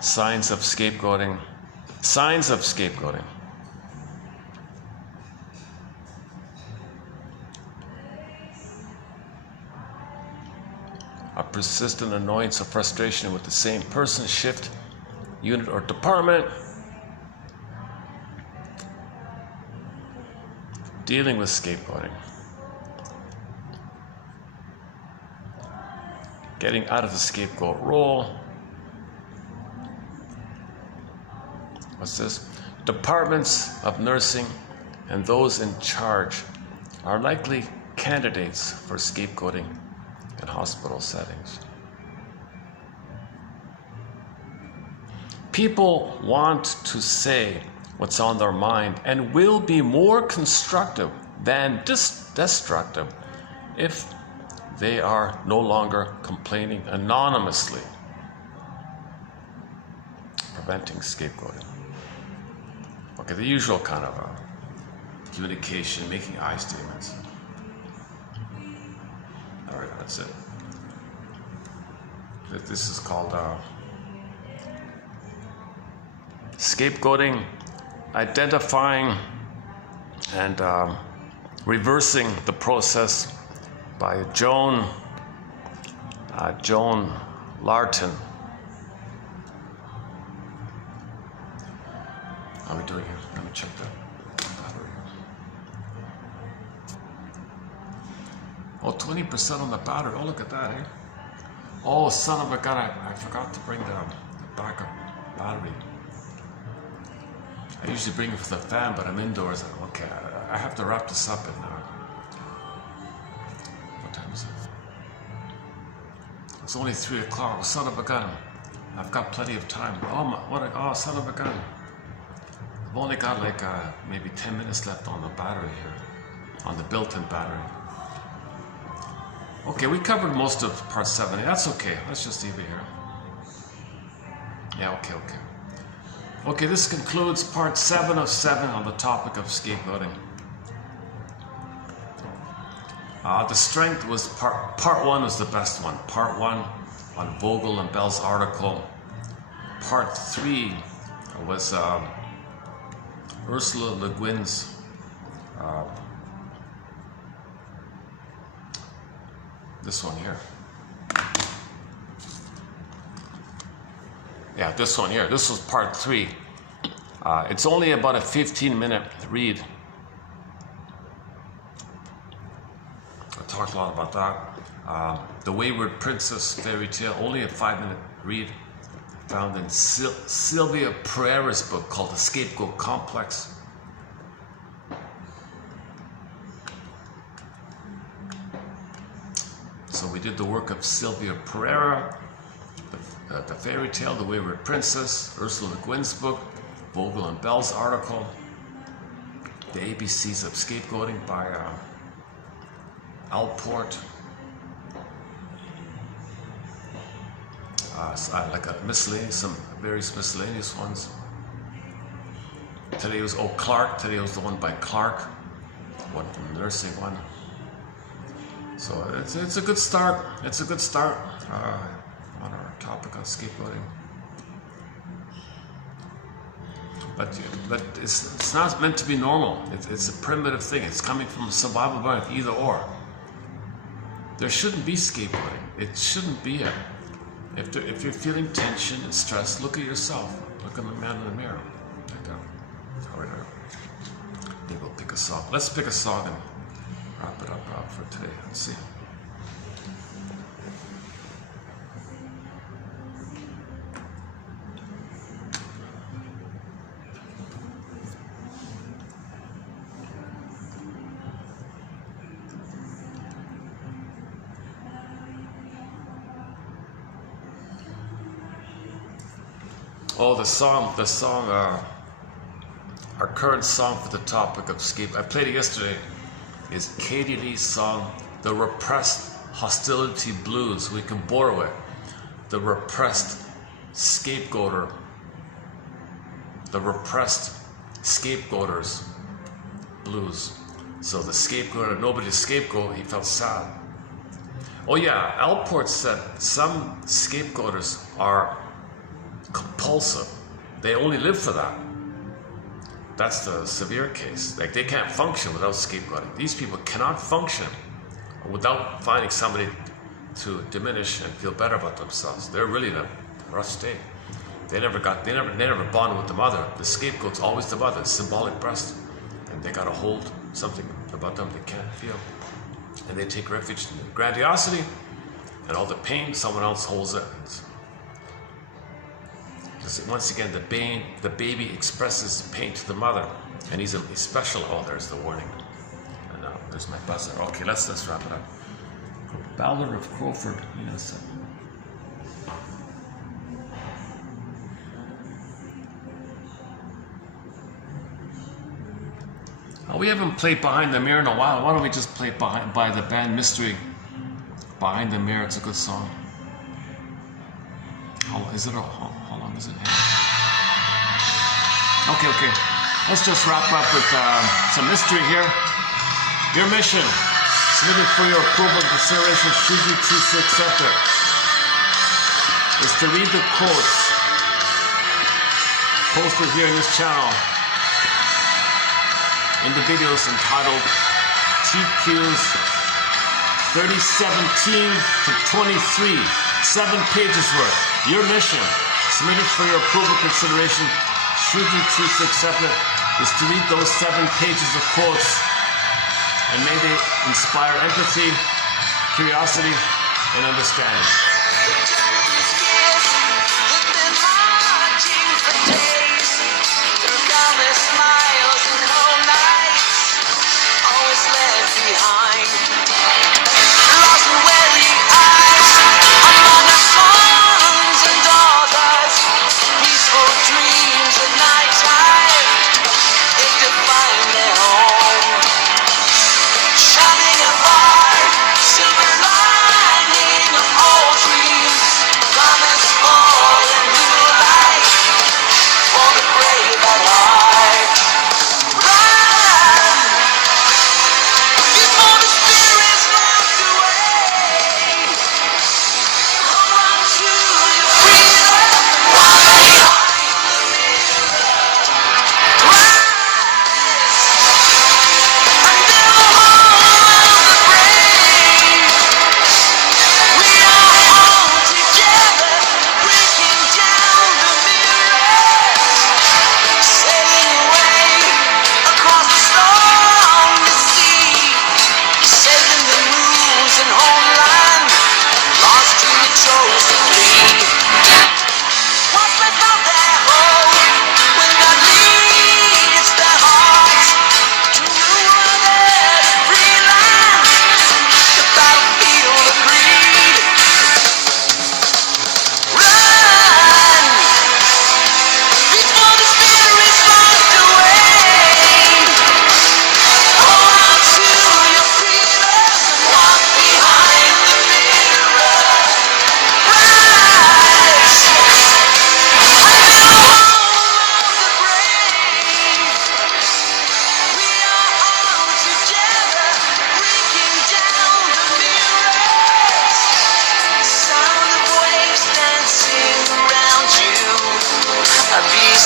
Signs of scapegoating. Signs of scapegoating. A persistent annoyance or frustration with the same person, shift, unit, or department. Dealing with scapegoating. Getting out of the scapegoat role. What's this? Departments of nursing and those in charge are likely candidates for scapegoating in hospital settings. People want to say what's on their mind and will be more constructive than destructive if they are no longer complaining anonymously. Preventing scapegoating. Okay, the usual kind of communication, making I statements. All right, that's it. This is called scapegoating, identifying and reversing the process by Joan Larton. How are we doing here? Let me check that battery. Oh, 20% on the battery. Oh, look at that, eh? Oh, son of a gun, I forgot to bring the backup battery. I usually bring it for the fan, but I'm indoors. Okay, I have to wrap this up in what time is it? It's only 3 o'clock. Son of a gun. I've got plenty of time. Oh, son of a gun. I've only got like maybe 10 minutes left on the battery here, on the built-in battery. Okay, we covered most of part 7. That's okay. Let's just leave it here. Yeah, okay. Okay, this concludes part 7 of 7 on the topic of scapegoating. The strength was part 1 was the best one. Part 1 on Vogel and Bell's article. part 3 was Ursula Le Guin's this one here. Yeah, this one here. This was part 3. It's only about a 15-minute read. I talked a lot about that. The Wayward Princess fairy tale, only a 5-minute read, found in Sylvia Pereira's book called The Scapegoat Complex. So we did the work of Sylvia Pereira, the fairy tale, The Wayward Princess, Ursula Le Guin's book, Vogel and Bell's article, The ABCs of Scapegoating by Alport, like a miscellaneous, some various miscellaneous ones. Today was Clark. Today was the one by Clark, one from the nursing one. So it's a good start. It's a good start on our topic of scapegoating. But it's not meant to be normal. It's a primitive thing. It's coming from a survival brain, either or. There shouldn't be scapegoating. It shouldn't be it. If you're feeling tension and stress, look at yourself. Look at the man in the mirror. Like that. All right. Maybe we'll pick a song. Let's pick a song and wrap it up for today. Let's see. Oh, the song, our current song for the topic of scape, I played it yesterday, is Katie Lee's song, The Repressed Hostility Blues. We can borrow it. The Repressed Scapegoater. The Repressed Scapegoaters Blues. So the scapegoater, nobody's scapegoat, he felt sad. Oh yeah, Alport said some scapegoaters are compulsive. They only live for that. That's the severe case. Like, they can't function without scapegoating. These people cannot function without finding somebody to diminish and feel better about themselves. They're really in a rough state. They never bonded with the mother. The scapegoat's always the mother, symbolic breast, and they gotta hold something about them they can't feel. And they take refuge in the grandiosity and all the pain. Someone else holds it. Once again, the baby expresses pain to the mother, and he's special. Oh, there's the warning. And there's my buzzer. Okay, let's wrap it up. Ballad of Crowford. Yes. We haven't played Behind the Mirror in a while. Why don't we just play by the band Mystery? Behind the Mirror. It's a good song. How long is it? Okay. Let's just wrap up with some mystery here. Your mission, submitted for your approval and consideration, should you choose to accept it, is to read the quotes posted here in this channel in the videos entitled TQs 3017 to 23, 7 pages worth. Your mission, submitted for your approval consideration, should you choose to accept it, is to read those 7 pages of quotes, and may they inspire empathy, curiosity, and understanding. Shining a bar, silver lining of old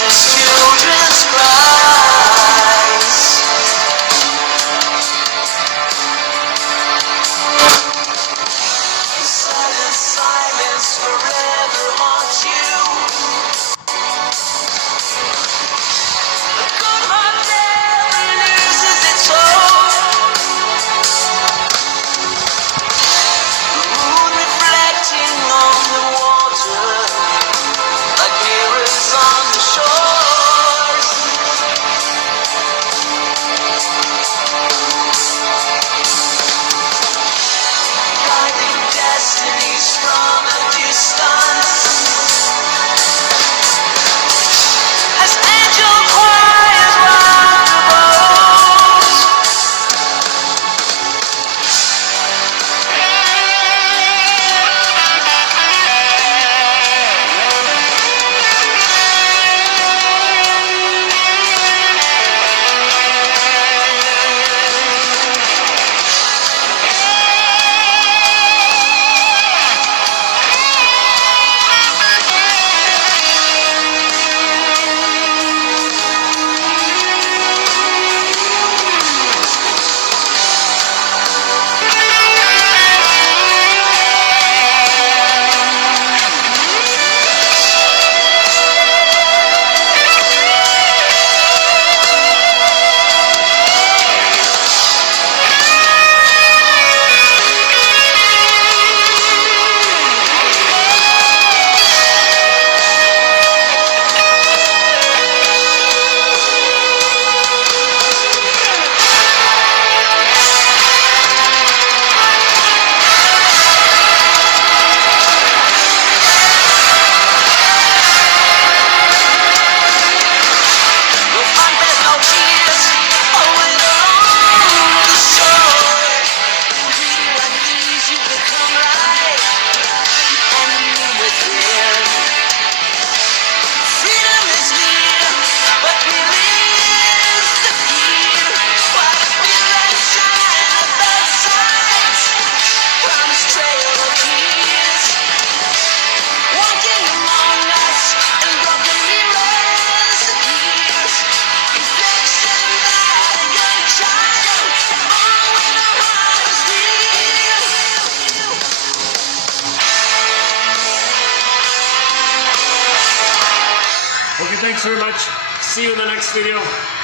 voices, children's cries. The silent silence forever haunts you. The good heart never loses its hope. The moon reflecting on the water, like mirrors on the shores. Guiding destinies from a distance. As angel choirs round the boat. You'll find there's no tears owing along the shore. Dreaming like these, you become like enemy within. Freedom is near, but believe the fear. Why feel like shine at both sides? Promise trail of keys. Walking among us and broken mirrors appears. Reflection that a young child, all when our heart is real. Okay, thanks very much. See you in the next video.